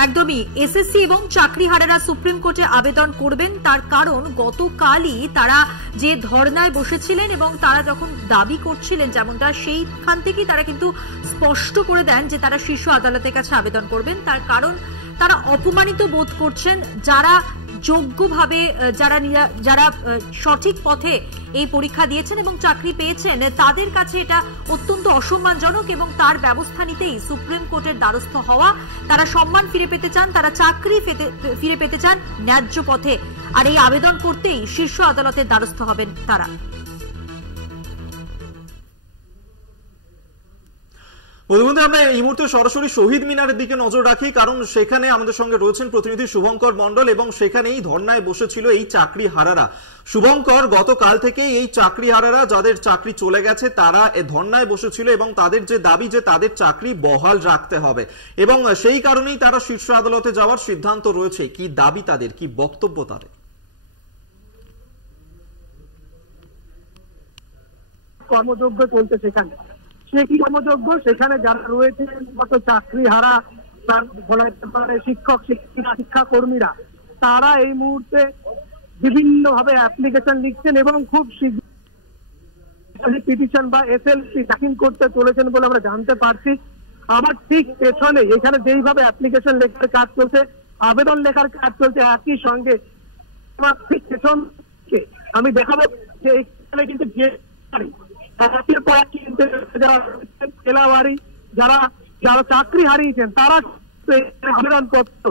একদমই, এসএসসি এবং চাকরিহারারা সুপ্রিম কোর্টে আবেদন করবেন। তার কারণ গতকালই তারা যে ধর্নায় বসেছিলেন এবং তারা যখন দাবি করছিলেন যেমনটা, সেইখান থেকেই তারা কিন্তু স্পষ্ট করে দেন যে তারা শীর্ষ আদালতের কাছে আবেদন করবেন। তার কারণ তারা অপমানিত বোধ করছেন, যারা যোগ্যভাবে যারা সঠিক পথে এই পরীক্ষা দিয়েছেন এবং চাকরি পেয়েছেন তাদের কাছে এটা অত্যন্ত অসম্মানজনক এবং তার ব্যবস্থা নিতেই সুপ্রিম কোর্টের দ্বারস্থ হওয়া। তারা সম্মান ফিরে পেতে চান, তারা চাকরি ফিরে পেতে চান ন্যায্য পথে, আর এই আবেদন করতেই শীর্ষ আদালতের দ্বারস্থ হবেন তারা। বন্ধুবন্ধু, আমরা এই মুহূর্তে সরাসরি শহীদ মিনারের দিকে নজর রাখি, কারণ সেখানে আমাদের সঙ্গে রয়েছেন প্রতিনিধি শুভঙ্কর মন্ডল এবং সেখানেই ধর্নায় বসেছিল এই চাকরি হারারা। শুভঙ্কর, গতকাল থেকে এই চাকরি হারারা যাদের চাকরি চলে গেছে তারা ধর্নায় বসেছিল এবং তাদের যে দাবি যে তাদের চাকরি বহাল রাখতে হবে এবং সেই কারণেই তারা শীর্ষ আদালতে যাওয়ার সিদ্ধান্ত রয়েছে। কি দাবি তাদের, কি বক্তব্য তাদের? কর্মযোগ্য চলছে সেখানে, সে কি কর্মযোগ্য? সেখানে যারা রয়েছে কত চাকরি হারা, শিক্ষক শিক্ষিকা শিক্ষা কর্মীরা, তারা এই মুহূর্তে বিভিন্ন ভাবে অ্যাপ্লিকেশন লিখছেন এবং খুব শীঘ্রই পিটিশন বা এসএলসি দাখিল করতে চলেছেন বলে আমরা জানতে পারছি। আবার ঠিক পেছনে এখানে যেইভাবে অ্যাপ্লিকেশন লেখার কাজ চলছে, আবেদন লেখার কাজ চলছে, একই সঙ্গে আমার ঠিক পেছনকে আমি দেখাবো যে এখানে কিন্তু যে যারা চাকরি হারিয়েছেন তারা আবেদনপত্র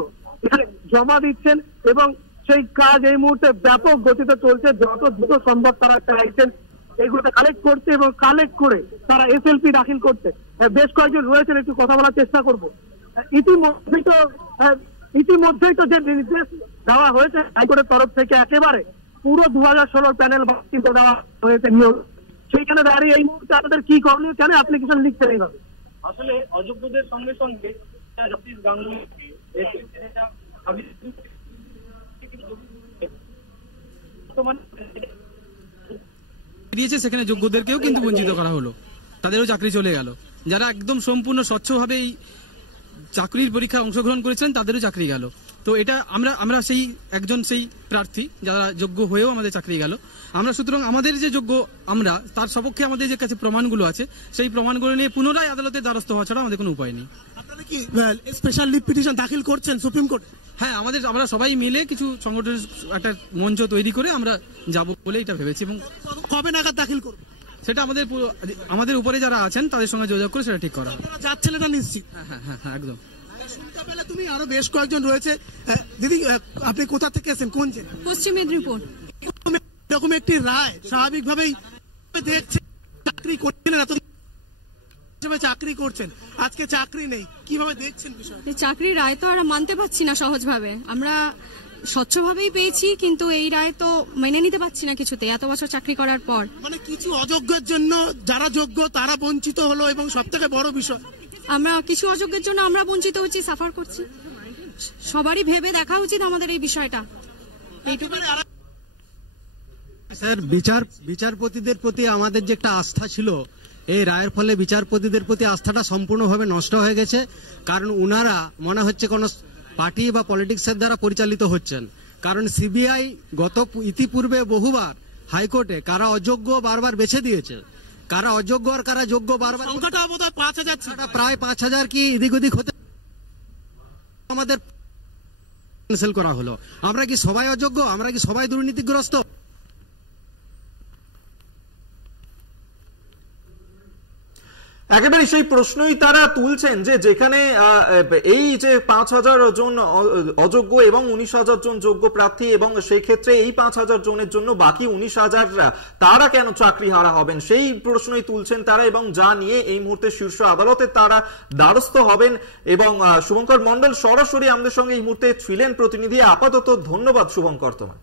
এখানে জমা দিচ্ছেন এবং সেই কাজ এই মুহূর্তে ব্যাপক গতিতে চলছে। যত দ্রুত সম্ভব তারা চাইছেন এগুলো কালেক্ট করতে এবং কালেক্ট করে তারা এসএলপি দাখিল করতে। বেশ কয়েকজন রয়েছেন, একটু কথা বলার চেষ্টা করবো। ইতিমধ্যেই তো যে নির্দেশ দেওয়া হয়েছে হাইকোর্টের তরফ থেকে, একেবারে পুরো 2016 প্যানেল বাতিল দেওয়া হয়েছে নিয়োগ, সেইখানে দাঁড়িয়ে এই মুহূর্তে আপনাদের কি করণীয়, কেন অ্যাপ্লিকেশন লিখতে এইভাবে? আসলে অযোগ্যদের সঙ্গে সঙ্গে দিয়েছে, সেখানে যোগ্যদেরকেও কিন্তু বঞ্চিত করা হলো, তাদেরও চাকরি চলে গেল। যারা একদম সম্পূর্ণ স্বচ্ছভাবে এই চাকরির পরীক্ষায় অংশগ্রহণ করেছেন তাদেরও চাকরি গেল। তো এটা আমরা সেই একজন সেই প্রার্থী যারা যোগ্য হয়েও আমাদের চাকরি গেল। আমরা সুতরাং আমাদের যে যোগ্য আমরা তার সপক্ষে আমাদের যে কাছে প্রমাণগুলো আছে সেই প্রমাণগুলো নিয়ে পুনরায় আদালতের দ্বারস্থ হওয়া ছাড়া আমাদের কোনো উপায় নেই। আপনারা কি স্পেশাল লিভ পিটিশন দাখিল করছেন সুপ্রিম কোর্টে? হ্যাঁ, আমরা সবাই মিলে কিছু সংগঠনের একটা মঞ্চ তৈরি করে আমরা যাব বলে এটা ভেবেছি। এবং কবে নাগাদ দাখিল করব সেটা আমাদের উপরে যারা আছেন তাদের সঙ্গে যোগাযোগ করে সেটা ঠিক করা হবে। যাচ্ছেন এটা নিশ্চিত? হ্যাঁ একদম। শুনতে পেলে তুমি আরো বেশ কয়েকজন রয়েছে। দিদি, আপনি কোথা থেকে এসেছেন, কোন জেলা? পশ্চিম মেদিনীপুর। এরকম একটি রায় স্বাভাবিকভাবেই দেখছেন, চাকরি করছিলেন, এত চাকরি করছেন, আজকে চাকরি নেই, কিভাবে দেখছেন বিষয়টা? চাকরির রায় তো আর মানতে পারছি না সহজভাবে, আমরা স্বচ্ছভাবেই পেয়েছি, কিন্তু এই রায় তো মেনে নিতে পারছি না কিছুতে, এত বছর চাকরি করার পর। মানে কিছু অযোগ্যের জন্য যারা যোগ্য তারা বঞ্চিত হলো, এবং সব থেকে বড় বিষয় আমরা কিছু অযোগ্যের জন্য আমরা বঞ্চিত হচ্ছি, সাফার করছি। সবারই ভেবে দেখা উচিত আমাদের এই বিষয়টা। স্যার, বিচারপতিদের প্রতি আমাদের যে একটা আস্থা ছিল, এই রায়ের ফলে বিচারপতিদের প্রতি আস্থাটা সম্পূর্ণভাবে নষ্ট হয়ে গেছে। কারণ উনারা মনে হচ্ছে কোনো পার্টি বা পলিটিক্সের দ্বারা পরিচালিত হচ্ছেন। কারণ সিবিআই ইতিপূর্বে বহুবার হাইকোর্টে কারা অযোগ্য বারবার বেছে দিয়েছে, কারা অযোগ্য আর কারা যোগ্য বারবার। সংখ্যাটা বোধহয় 5,000, প্রায় 5,000 কি এদিক ওদিক হতে আমাদের ক্যান্সেল করা হলো। আমরা কি সবাই অযোগ্য? আমরা কি সবাই দুর্নীতিগ্রস্ত? একেবারে সেই প্রশ্নই তারা তুলছেন যে যেখানে এই যে 5,000 জন অযোগ্য এবং 19,000 জন যোগ্য প্রার্থী, এবং সেই ক্ষেত্রে এই 5,000 জনের জন্য বাকি 19,000 তারা কেন চাকরি হারা হবেন, সেই প্রশ্নই তুলছেন তারা, এবং যা নিয়ে এই মুহূর্তে শীর্ষ আদালতে তারা দ্বারস্থ হবেন। এবং শুভঙ্কর মন্ডল সরাসরি আমাদের সঙ্গে এই মুহূর্তে ছিলেন প্রতিনিধি। আপাতত ধন্যবাদ শুভঙ্কর তোমার।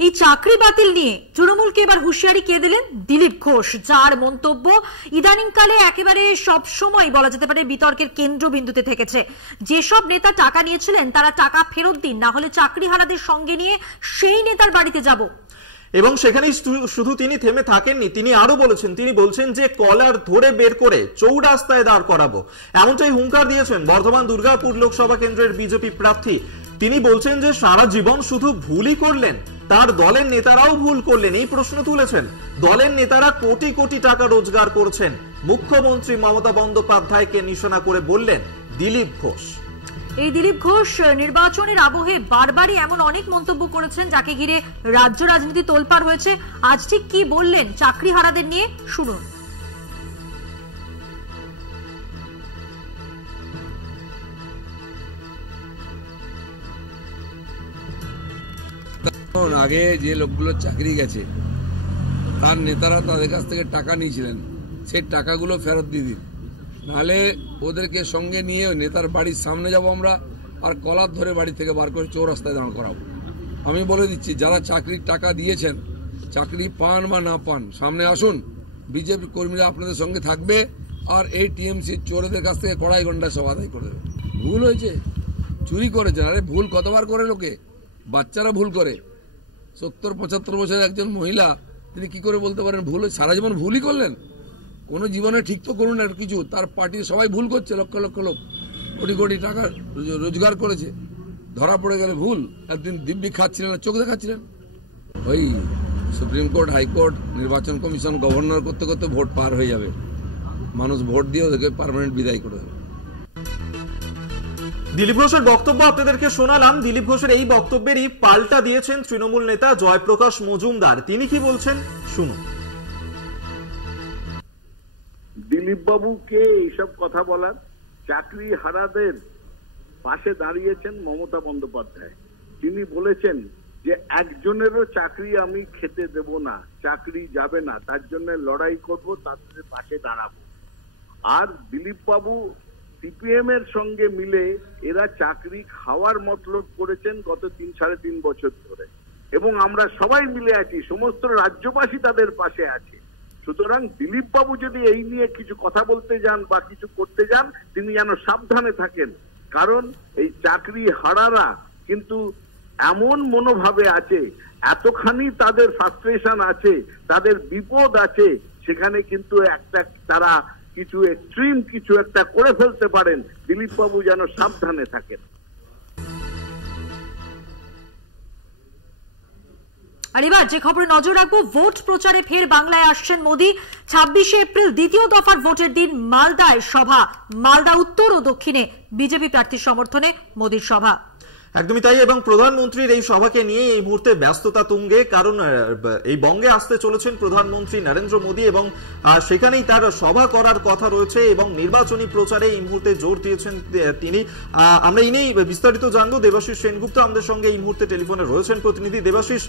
এই চাকরি বাতিল নিয়ে তৃণমূলকে এবার হুঁশিয়ারি কে দিলেন? দিলীপ ঘোষ, যার মন্তব্য ইদানিংকালে একেবারে সব সময় বলা যেতে পারে বিতর্কের কেন্দ্রবিন্দুতে থেকেছে। যেসব নেতা টাকা নিয়েছিলেন তারা টাকা ফেরত দিন, না হলে চাকরিহারাদের সঙ্গে নিয়ে সেই নেতার বাড়িতে যাব। এবং সেখানেই শুধু তিনি থেমে থাকেননি, তিনি আরো বলেছেন, তিনি বলছেন যে কলার ধরে বের করে চৌরাস্তায় দাঁড় করাবো, এমনটাই হুঙ্কার দিয়েছেন বর্ধমান দুর্গাপুর লোকসভা কেন্দ্রের বিজেপি প্রার্থী। তিনি বলছেন যে সারা জীবন শুধু ভুলই করলেন, তার দলের নেতারাও ভুল করলেন। এই প্রশ্ন তুলেছেন, দলের নেতারা কোটি কোটি টাকা রোজগার করছেন। মুখ্যমন্ত্রী মমতা বন্দ্যোপাধ্যায়কে নিশানা করে বললেন দিলীপ ঘোষ। এই দিলীপ ঘোষ নির্বাচনের আবহে বারবারই এমন অনেক মন্তব্য করেছেন যাকে ঘিরে রাজ্য রাজনীতি তোলপাড় হয়েছে। আজ ঠিক কি বললেন চাকরি হারাদের নিয়ে, শুনুন। আগে যে লোকগুলো চাকরি গেছে তার নেতারা তাদের কাছ থেকে টাকা নিয়েছিলেন, সেই টাকাগুলো ফেরত দিয়ে দিন, নাহলে ওদেরকে সঙ্গে নিয়ে ওই নেতার বাড়ির সামনে যাব আমরা, আর কলার ধরে বাড়ি থেকে বার করে চৌরাস্তায় দাঁড় করাবো। আমি বলে দিচ্ছি, যারা চাকরির টাকা দিয়েছেন, চাকরি পান বা না পান, সামনে আসুন, বিজেপি কর্মীরা আপনাদের সঙ্গে থাকবে, আর এই টিএমসি চোরেদের কাছ থেকে কড়াই ঘন্টায় সব আদায় করে দেবে। ভুল হয়েছে, চুরি করেছেন, আরে ভুল কতবার করে লোকে, বাচ্চারা ভুল করে। 70-75 বছরের একজন মহিলা, তিনি কি করে বলতে পারেন ভুল? সারা জীবন ভুলই করলেন। কোন জীবনে ঠিক তো করুন আর কিছু, তার পার্টির সবাই ভুল করছে, লক্ষ লক্ষ লোক কোটি কোটি টাকা রোজগার করেছে, ধরা পড়ে গেলে ভুল। একদিন দিব্যি খাচ্ছিলেন, চোখ দেখাচ্ছিলেন। ওই সুপ্রিম কোর্ট, হাইকোর্ট, নির্বাচন কমিশন, গভর্নর করতে করতে ভোট পার হয়ে যাবে, মানুষ ভোট দিয়ে ওদেরকে পার্মানেন্ট বিদায় করে দেবে। দিলীপ ঘোষের বক্তব্য আপনাদেরকে শোনালাম। দিলীপ ঘোষের এই বক্তব্যেরই পাল্টা দিয়েছেন তৃণমূল নেতা জয়প্রকাশ মজুমদার। তিনি কি বলছেন শুনুন। দিলীপ বাবুকে এইসব কথা বলার, চাকরি হারাদের পাশে দাঁড়িয়েছেন মমতা বন্দ্যোপাধ্যায়। তিনি বলেছেন যে একজনেরও চাকরি আমি খেতে দেব না, চাকরি যাবে না, তার জন্য লড়াই করব, তাদের পাশে দাঁড়াবো। আর দিলীপ বাবু সিপিএম এর সঙ্গে মিলে এরা চাকরি খাওয়ার মতলব করেছেন গত 3-3.5 বছর ধরে, এবং আমরা সবাই মিলে আছি, সমস্ত রাজ্যবাসী তাদের পাশে আছে। সুতরাং দিলীপ বাবু যদি এই নিয়ে কিছু কথা বলতে যান বা কিছু করতে যান, তিনি যেন সাবধানে থাকেন, কারণ এই চাকরি হারারা কিন্তু এমন মনোভাবে আছে, এতখানি তাদের ফ্রাস্ট্রেশন আছে, তাদের বিপদ আছে, সেখানে কিন্তু একটা তারা কিছু এক্সট্রিম কিছু একটা করে ফেলতে পারেন। দিলীপ বাবু যেন সাবধানে থাকেন। আর এবার যে খবরে নজর রাখবো, ভোট প্রচারে ফের বাংলায় আসছেন মোদী। 26শে এপ্রিল দ্বিতীয় দফার ভোটের দিন মালদায় সভা। মালদা উত্তর ও দক্ষিণে বিজেপি প্রার্থীর সমর্থনে মোদীর সভা। একদমই তাই, এবং প্রধানমন্ত্রীর এই সভাকে নিয়ে এই মুহূর্তে ব্যস্ততা তুঙ্গে, কারণ এই বঙ্গে আসতে চলেছেন প্রধানমন্ত্রী নরেন্দ্র মোদী এবং সেখানেই তার সভা করার কথা রয়েছে এবং নির্বাচনী প্রচারে এই মুহূর্তে জোর দিয়েছেন তিনি। আমরা এই নিয়েই বিস্তারিত জানবো। দেবাশিস সেনগুপ্ত আমাদের সঙ্গে এই মুহূর্তে টেলিফোনে রয়েছেন প্রতিনিধি। দেবাশিস,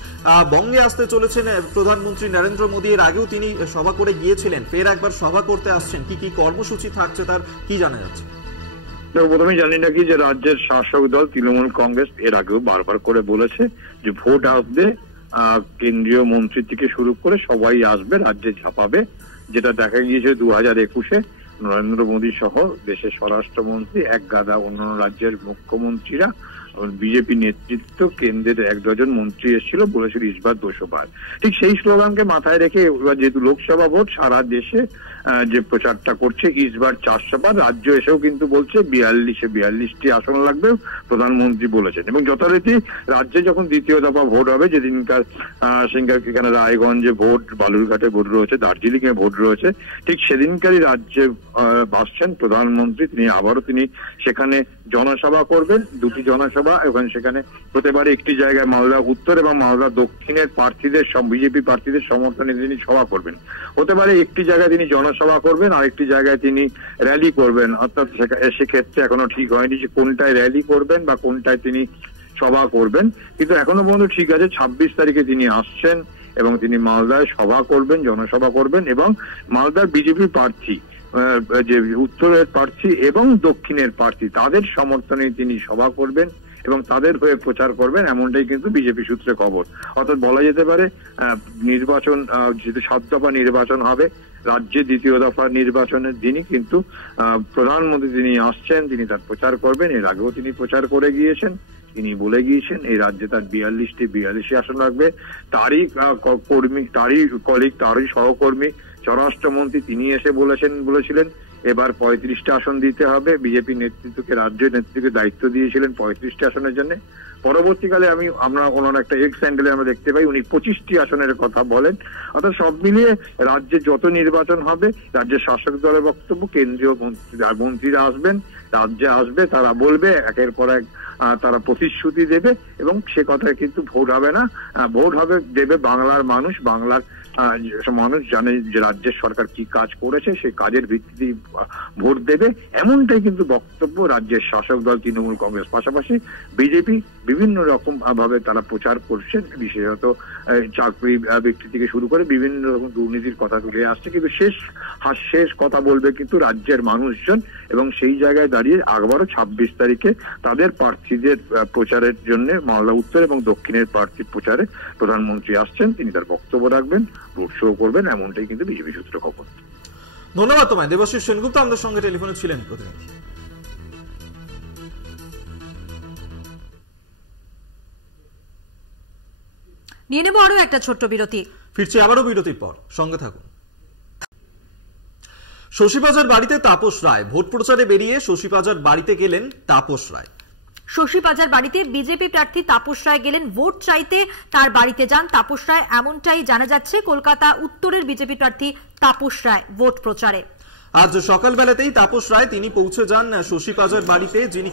বঙ্গে আসতে চলেছেন প্রধানমন্ত্রী নরেন্দ্র মোদী, এর আগেও তিনি সভা করে গিয়েছিলেন, ফের একবার সভা করতে আসছেন, কি কি কর্মসূচি থাকছে তার কি জানা যাচ্ছে? প্রথমে জানি নাকি যে রাজ্যের শাসক দল তৃণমূল কংগ্রেস এর আগেও বারবার করে বলেছে যে ভোট আসবে, কেন্দ্রীয় মন্ত্রী থেকে শুরু করে সবাই আসবে, রাজ্যে ঝাঁপাবে। যেটা দেখা গিয়েছে 2021-এ নরেন্দ্র মোদী সহ দেশের স্বরাষ্ট্রমন্ত্রী, এক গাদা অন্যান্য রাজ্যের মুখ্যমন্ত্রীরা, বিজেপি নেতৃত্ব, কেন্দ্রের 1 ডজন মন্ত্রী এসেছিল, বলেছিল ইসবার 200 বার। ঠিক সেই স্লোগানকে মাথায় রেখে এবার যেহেতু লোকসভা ভোট, সারা দেশে যে প্রচারটা করছে ইসবার 400 বার, রাজ্য এসেও কিন্তু বলছে 42টি আসন লাগবে, প্রধানমন্ত্রী বলেছেন। এবং যথারীতি রাজ্যে যখন দ্বিতীয় দফা ভোট হবে, যেদিনকার এখানে রায়গঞ্জে ভোট, বালুরঘাটে ভোট রয়েছে, দার্জিলিং এ ভোট রয়েছে, ঠিক সেদিনকারই রাজ্যে আসছেন প্রধানমন্ত্রী। তিনি সেখানে জনসভা করবেন, 2টি জনসভা। এবং সেখানে প্রতিবারে একটি জায়গায় মালদা উত্তর এবং মালদা দক্ষিণের প্রার্থীদের, বিজেপি প্রার্থীদের সমর্থনে তিনি সভা করবেন। হতে পারে একটি জায়গায় তিনি জনসভা করবেন, আরেকটি জায়গায় তিনি র্যালি করবেন। অর্থাৎ সেক্ষেত্রে এখনো ঠিক হয়নি যে কোনটায় র্যালি করবেন বা কোনটায় তিনি সভা করবেন, কিন্তু এখনো পর্যন্ত ঠিক আছে 26 তারিখে তিনি আসছেন এবং তিনি মালদায় সভা করবেন, জনসভা করবেন। এবং মালদার বিজেপি প্রার্থী, যে উত্তরের প্রার্থী এবং দক্ষিণের প্রার্থী, তাদের সমর্থনে তিনি সভা করবেন এবং তাদের হয়ে প্রচার করবেন, এমনটাই কিন্তু বিজেপি সূত্রে খবর। অর্থাৎ বলা যেতে পারে নির্বাচন, যেহেতু 7 দফা নির্বাচন হবে, রাজ্যে দ্বিতীয় দফা নির্বাচনের দিনই কিন্তু প্রধানমন্ত্রী তিনি আসছেন, তিনি তার প্রচার করবেন। এর আগেও তিনি প্রচার করে গিয়েছেন, তিনি বলে গিয়েছেন এই রাজ্যে তার 42 আসন লাগবে। তারই কর্মী, তারই কলিগ, তারই সহকর্মী স্বরাষ্ট্রমন্ত্রী তিনি এসে বলেছিলেন এবার 35টা আসন দিতে হবে। বিজেপি নেতৃত্বকে, রাজ্য নেতৃত্বকে দায়িত্ব দিয়েছিলেন 35টি আসনের জন্য। পরবর্তীকালে আমরা ওনার একটা এক্স হ্যান্ডেলে আমরা দেখতে পাই উনি 25টি আসনের কথা বলেন। অর্থাৎ সব মিলিয়ে রাজ্যে যত নির্বাচন হবে, রাজ্যের শাসক দলের বক্তব্য, কেন্দ্রীয় মন্ত্রীরা আসবেন, রাজ্যে আসবে, তারা বলবে, একের পর এক তারা প্রতিশ্রুতি দেবে এবং সে কথায় কিন্তু ভোট হবে না, ভোট হবে দেবে বাংলার মানুষ। বাংলার মানুষ জানে যে রাজ্যের সরকার কি কাজ করেছে, সেই কাজের ভিত্তিতে ভোট দেবে, এমনটাই কিন্তু বক্তব্য রাজ্যের শাসক দল তৃণমূল কংগ্রেস। পাশাপাশি বিজেপি বিভিন্ন রকম ভাবে তারা প্রচার করছেন, বিশেষত চাকরি ব্যক্তি থেকে শুরু করে বিভিন্ন রকম দুর্নীতির কথা তুলে আসছে, কিন্তু শেষ কথা বলবে কিন্তু রাজ্যের মানুষজন। এবং সেই জায়গায় দাঁড়িয়ে আবারও 26 তারিখে তাদের প্রার্থীদের প্রচারের জন্য মালদা উত্তর এবং দক্ষিণের প্রার্থীর প্রচারে প্রধানমন্ত্রী আসছেন, তিনি তার বক্তব্য রাখবেন, রোড শো করবেন, এমনটাই কিন্তু বিজেপি সূত্রে খবর। ধন্যবাদ তোমায় দেবাশিস সেনগুপ্ত, আমাদের সঙ্গে টেলিফোনে ছিলেন প্রতিনিধি। নিয়ে নেব আরো একটা ছোট্ট বিরতি, ফিরছি আবারও বিরতির পর, সঙ্গে থাকুন। শশীবাজার বাড়িতে তাপস রায়, ভোট প্রচারে বেরিয়ে শশীবাজার বাড়িতে গেলেন তাপস রায়। শশীবাজার বাড়িতে বিজেপি প্রার্থী তাপস রায় গেলেন ভোট চাইতে, তার বাড়িতে যান তাপস রায়, এমনটাই জানা যাচ্ছে কলকাতা উত্তরের বিজেপি প্রার্থী তাপস রায় ভোট প্রচারে। আজ সকালবেলাতেই তাপস রায় তিনি পৌঁছে যান শশীবাজার বাড়িতে, যিনি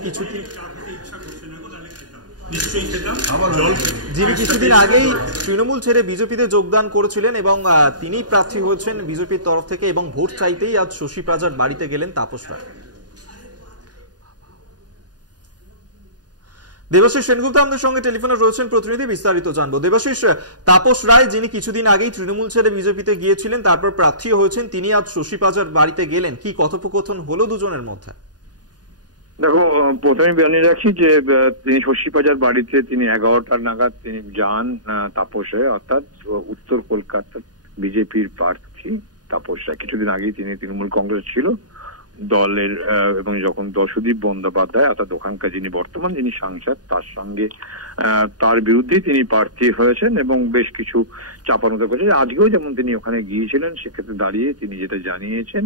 কিছুদিন আগেই তৃণমূল ছেড়ে বিজেপিতে যোগদান করেছিলেন এবং তিনি প্রার্থী হয়েছেন বিজেপির তরফ থেকে, এবং ভোট চাইতেই আজ শশীবাজার বাড়িতে গেলেন তাপস রায়। দেবাশিস সেনগুপ্ত আমাদের সঙ্গে টেলিফোনে রয়েছেন প্রতিনিধি, বিস্তারিত জানবো। দেবাশিস, তাপস রায় যিনি কিছুদিন আগেই তৃণমূল ছেড়ে বিজেপিতে গিয়েছিলেন, তারপর প্রার্থী হয়েছেন, তিনি আজ শশীবাজার বাড়িতে গেলেন, কি কথোপকথন হলো দুজনের মধ্যে? দেখো, প্রথমে জানিয়ে রাখি যে তিনি শশীবাজার বাড়িতে তিনি 11টা নাগাদ তিনি যান তাপসে, অর্থাৎ উত্তর কলকাতার বিজেপির প্রার্থী তাপস রায়। কিছুদিন আগেই তিনি তৃণমূল কংগ্রেস ছিল, দলের এবং যখন সুদীপ বন্দ্যোপাধ্যায় অর্থাৎ ওখানকার যিনি বর্তমান যিনি সাংসদ তার সঙ্গে তার বিরুদ্ধেই তিনি প্রার্থী হয়েছেন এবং বেশ কিছু চাপানোতে করেছেন। আজকেও যেমন তিনি ওখানে গিয়েছিলেন সেক্ষেত্রে দাঁড়িয়ে তিনি যেটা জানিয়েছেন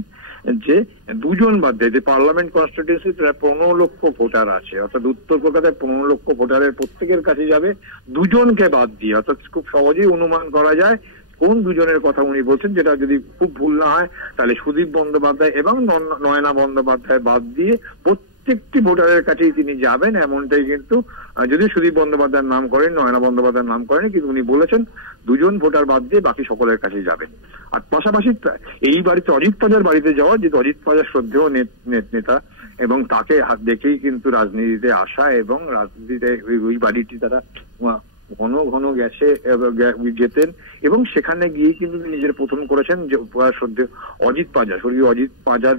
যে দুজন বাদ দিয়ে যে পার্লামেন্ট কনস্টিটিউয়েন্সি প্রায় 15 লক্ষ ভোটার আছে, অর্থাৎ উত্তর কলকাতায় 15 লক্ষ ভোটারের প্রত্যেকের কাছে যাবে দুজনকে বাদ দিয়ে, অর্থাৎ খুব সহজেই অনুমান করা যায় কোন দুজনের কথা উনি বলছেন। যেটা যদি খুব ভুল না হয় তাহলে সুদীপ বন্দ্যোপাধ্যায় এবং নয়না বন্দ্যোপাধ্যায় বাদ দিয়ে প্রত্যেকটি ভোটারের কাছেই তিনি যাবেন, এমনটাই কিন্তু যদি সুদীপ বন্দ্যোপাধ্যায়ের নাম করেন, নয়না বন্দ্যোপাধ্যায়ের নাম করেন, কিন্তু উনি বলেছেন দুজন ভোটার বাদ দিয়ে বাকি সকলের কাছে যাবেন। আর পাশাপাশি এই বাড়িতে অজিত পাজার বাড়িতে যাওয়া, যেহেতু অজিত পাজার শ্রদ্ধেয় নেতা এবং তাকে হাত দেখেই কিন্তু রাজনীতিতে আসা এবং রাজনীতিতে ওই বাড়িটি তারা ঘন ঘন যেতেন এবং সেখানে গিয়ে কিন্তু নিজের প্রথম করেছেন যে অজিত পাজা, স্বর্গীয় অজিত পাজার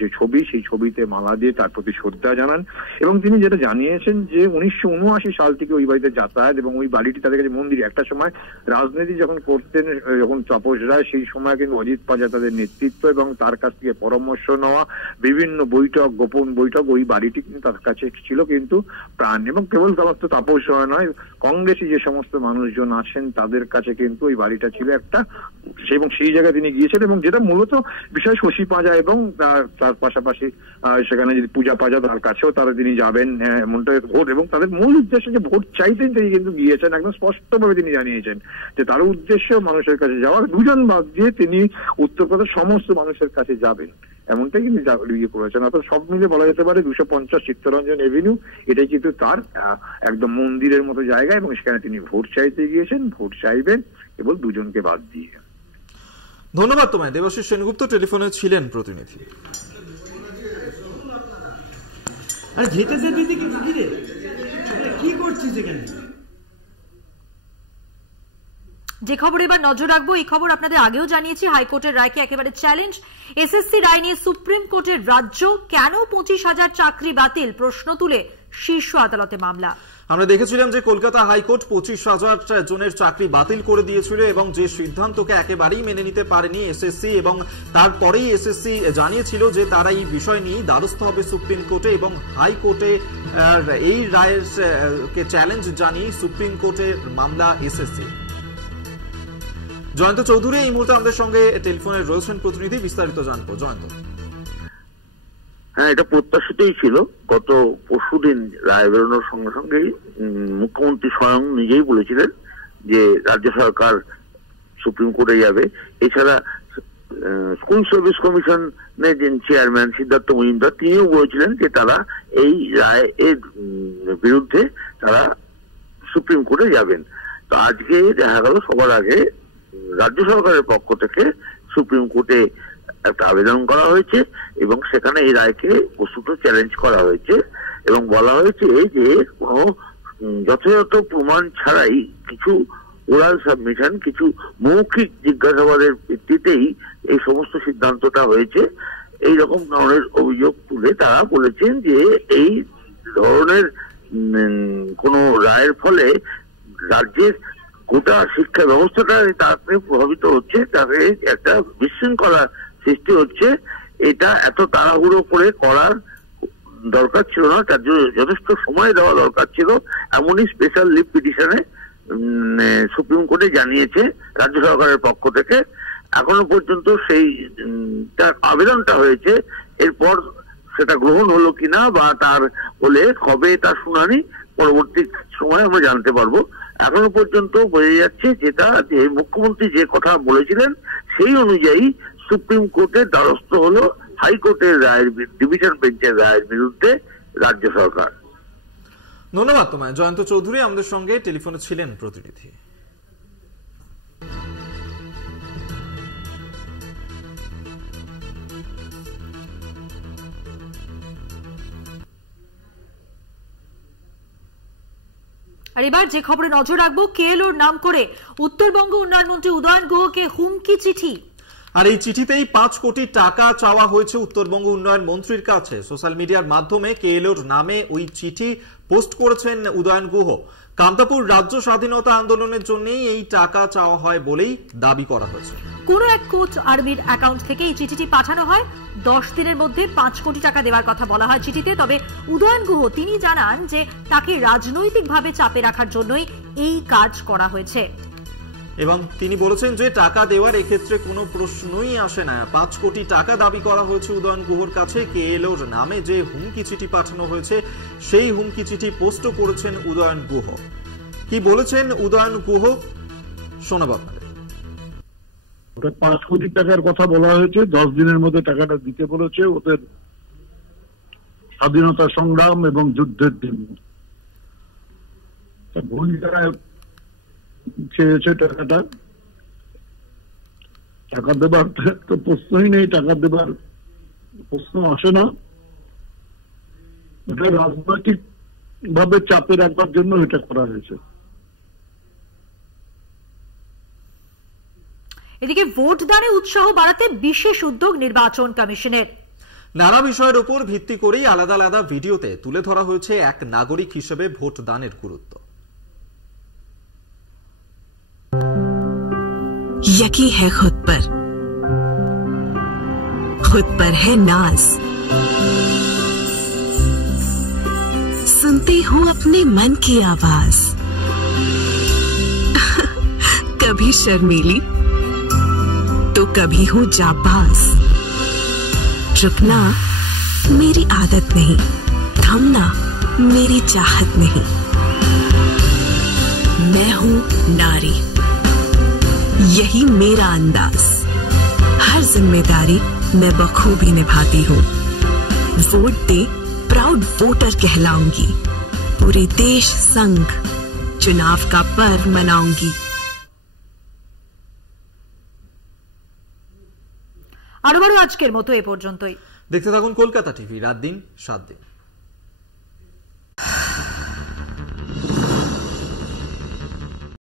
যে ছবি, সেই ছবিতে মালা দিয়ে তার প্রতি শ্রদ্ধা জানান। এবং তিনি যেটা জানিয়েছেন যে 1979 সাল থেকে ওই বাড়িতে যাতায়াত এবং ওই বাড়িটি তাদের কাছে মন্দির। একটা সময় রাজনীতি যখন করতেন যখন তাপস রায়, সেই সময় কিন্তু অজিত পাজা তাদের নেতৃত্ব এবং তার কাছ থেকে পরামর্শ নেওয়া, বিভিন্ন বৈঠক, গোপন বৈঠক, ওই বাড়িটি কিন্তু তার কাছে ছিল কিন্তু প্রাণ। এবং কেবল সমস্ত তাপস রায় নয়, কংগ্রেসী যে সমস্ত মানুষজন আছেন তাদের কাছে কিন্তু ওই বাড়িটা ছিল একটা, এবং সেই জায়গায় তিনি গিয়েছেন। এবং যেটা মূলত বিষয় শশী পাজা এবং তার পাশাপাশি সেখানে যদি পূজা পাজা তার কাছেও তারা তিনি যাবেন এমনটা ভোট, এবং তাদের মূল উদ্দেশ্য যে ভোট চাইতেন তিনি কিন্তু গিয়েছেন, একদম স্পষ্টভাবে তিনি জানিয়েছেন যে তার উদ্দেশ্য মানুষের কাছে যাওয়া, দুজন বাদ দিয়ে তিনি উত্তরপ্রদেশের সমস্ত মানুষের কাছে যাবেন, এমনটাই কিন্তু ইয়ে করেছেন। অর্থাৎ সব মিলে বলা যেতে পারে 250 চিত্তরঞ্জন এভিনিউ এটাই কিন্তু তার একদম মন্দিরের মতো জায়গা এবং সেখানে তিনি ভোট চাইতে গিয়েছেন, ভোট চাইবেন কেবল দুজনকে বাদ দিয়ে। ধন্যবাদ তোমায়। দেবাশিস সেনগুপ্ত টেলিফোনে ছিলেন প্রতিনিধি। কি করছিস এখানে? যে খবর এবার নজর রাখবো, এই খবর আপনাদের আগেও জানিয়েছি, হাইকোর্টের রায়কে একেবারে চ্যালেঞ্জ। এসএসসি রায় নিয়ে সুপ্রিম কোর্টের রাজ্য, কেন 25,000 চাকরি বাতিল, প্রশ্ন তুলে শীর্ষ আদালতে মামলা। আমরা দেখেছিলাম যে কলকাতা হাইকোর্ট 25,000 জনের চাকরি বাতিল করে দিয়েছিল এবং যে সিদ্ধান্তকে একেবারেই মেনে নিতে পারেনি এসএসসি, এবং তারপরেই এসএসসি জানিয়েছিল যে তারা এই বিষয় নিয়ে দ্বারস্থ হবে সুপ্রিম কোর্টে, এবং হাইকোর্টে এই রায়ের কে চ্যালেঞ্জ জানিয়ে সুপ্রিম কোর্টের মামলা এসএসসি। জয়ন্ত চৌধুরী এই মুহূর্তে আমাদের সঙ্গে টেলিফোনে রয়েছেন প্রতিনিধি, বিস্তারিত জানবো। জয়ন্ত। হ্যাঁ, এটা প্রত্যাশিতই ছিল। গত পরশুদিন রায় বেরোনোর সঙ্গে সঙ্গেই মুখ্যমন্ত্রী স্বয়ং নিজেই বলেছিলেন যে রাজ্য সরকার সুপ্রিম কোর্টে যাবে। এছাড়া স্কুল সার্ভিস কমিশনের যে চেয়ারম্যান সিদ্ধার্থ মজুমদার তিনিও বলেছিলেন যে তারা এই রায়ের বিরুদ্ধে তারা সুপ্রিম কোর্টে যাবেন। তো আজকে দেখা গেল সবার আগে রাজ্য সরকারের পক্ষ থেকে সুপ্রিম কোর্টে একটা আবেদন করা হয়েছে এবং সেখানে এই রায়কে বস্তুত চ্যালেঞ্জ করা হয়েছে এবং বলা হয়েছে যে কোনো যথাযথ প্রমাণ ছাড়াই কিছু ওরাল সাবমিশন, কিছু মৌখিক জিজ্ঞাসাবাদের ভিত্তিতেই এই সমস্ত সিদ্ধান্তটা হয়েছে। এই রকম ধরনের অভিযোগ তুলে তারা বলেছেন যে এই ধরনের কোন রায়ের ফলে রাজ্যের গোটা শিক্ষা ব্যবস্থাটা তাতে প্রভাবিত হচ্ছে, তাতে একটা বিশৃঙ্খলা সৃষ্টি হচ্ছে। এটা এত তাড়াহুড়ো করে করার দরকার ছিল না, তার জন্য যথেষ্ট সময় দেওয়া দরকার ছিল। এমনই স্পেশাল লিভ পিটিশনে সুপ্রিম কোর্টে জানিয়েছে রাজ্য সরকারের পক্ষ থেকে। এখনো পর্যন্ত সেই আবেদনটা হয়েছে, এরপর সেটা গ্রহণ হলো কিনা বা তার হলে কবে তার শুনানি পরবর্তী সময় আমরা জানতে পারবো। এখনো পর্যন্ত বোঝা যাচ্ছে যেটা যে মুখ্যমন্ত্রী যে কথা বলেছিলেন সেই অনুযায়ী সুপ্রিম কোর্টের দ্বারস্থ হলো হাইকোর্টের রায়ের, ডিভিশন বেঞ্চের রায়ের বিরুদ্ধে রাজ্য সরকার। ধন্যবাদ তোমায়। জয়ন্ত চৌধুরী আমাদের সঙ্গে টেলিফোনে ছিলেন প্রতিনিধি। আর এবার যে খবরে নজর রাখবো, কেএলওর নাম করে উত্তরবঙ্গ উন্নয়ন মন্ত্রী উদয়ন গুহকে হুমকি চিঠি। আর এই চিঠিতেই 5 কোটি টাকা চাওয়া হয়েছে উত্তরবঙ্গ উন্নয়ন মন্ত্রীর কাছে। সোশ্যাল মিডিয়ার মাধ্যমে কেএলওর নামে ওই চিঠি পোস্ট করেছেন উদয়ন গুহ। কামতাপুর রাজ্য স্বাধীনতা আন্দোলনের জন্যই এই টাকা চাওয়া হয় বলেই দাবি করা হয়েছে। কোন এক কোচ আর্মির অ্যাকাউন্ট থেকে এই চিঠিটি পাঠানো হয়। 10 দিনের মধ্যে 5 কোটি টাকা দেওয়ার কথা বলা হয় চিঠিতে। তবে উদয়ন গুহ তিনি জানান যে তাকে রাজনৈতিকভাবে চাপে রাখার জন্যই এই কাজ করা হয়েছে এবং তিনি বলেছেন যে টাকা দেওয়ার এক্ষেত্রে কোনো প্রশ্নই আসে না। 5 কোটি টাকা দাবি করা হয়েছে উদয়ন গুহর কাছে। কেএলওর নামে যে হুমকি চিঠি পাঠানো হয়েছে সেই হুমকি চিঠি পোস্টও করেছেন উদয়ন গুহ। কি বলেছেন উদয়ন গুহ শোনাব আপনাদের। 5 কোটি টাকার কথা বলা হয়েছে, 10 দিনের মধ্যে টাকাটা দিতে বলেছে। ওদের স্বাধীনতা সংগ্রাম এবং যুদ্ধের দিন ভুল জায়গায় চেয়েছে টাকাটা। টাকা দেবার তো প্রশ্নই নেই, টাকা দেবার প্রশ্ন আসে না। এটা রাজনৈতিক ভাবে চাপে রাখবার জন্য এটা করা হয়েছে। এদিকে ভোট দানে উৎসাহ বাড়াতে বিশেষ উদ্যোগ নির্বাচন কমিশনের। নানা বিষয়ের উপর ভিত্তি করেই আলাদা আলাদা ভিডিওতে তুলে ধরা হয়েছে এক নাগরিক হিসেবে ভোট দানের গুরুত্ব। यकी है खुद पर है नाज, सुनती हूँ अपने मन की आवाज, कभी शर्मीली तो कभी हूँ जाबाज, रुकना मेरी आदत नहीं, थमना मेरी चाहत नहीं, मैं हूँ नारी, यही मेरा अंदाज, हर जिम्मेदारी मैं बखूबी निभाती हूँ, वोट दे प्राउड वोटर कहलाऊंगी, पूरे देश संग चुनाव का पर्व मनाऊंगी। আরো আজকের মতো এ পর্যন্তই। দেখতে থাকুন কলকাতা টিভি, রাত দিন 7 দিন।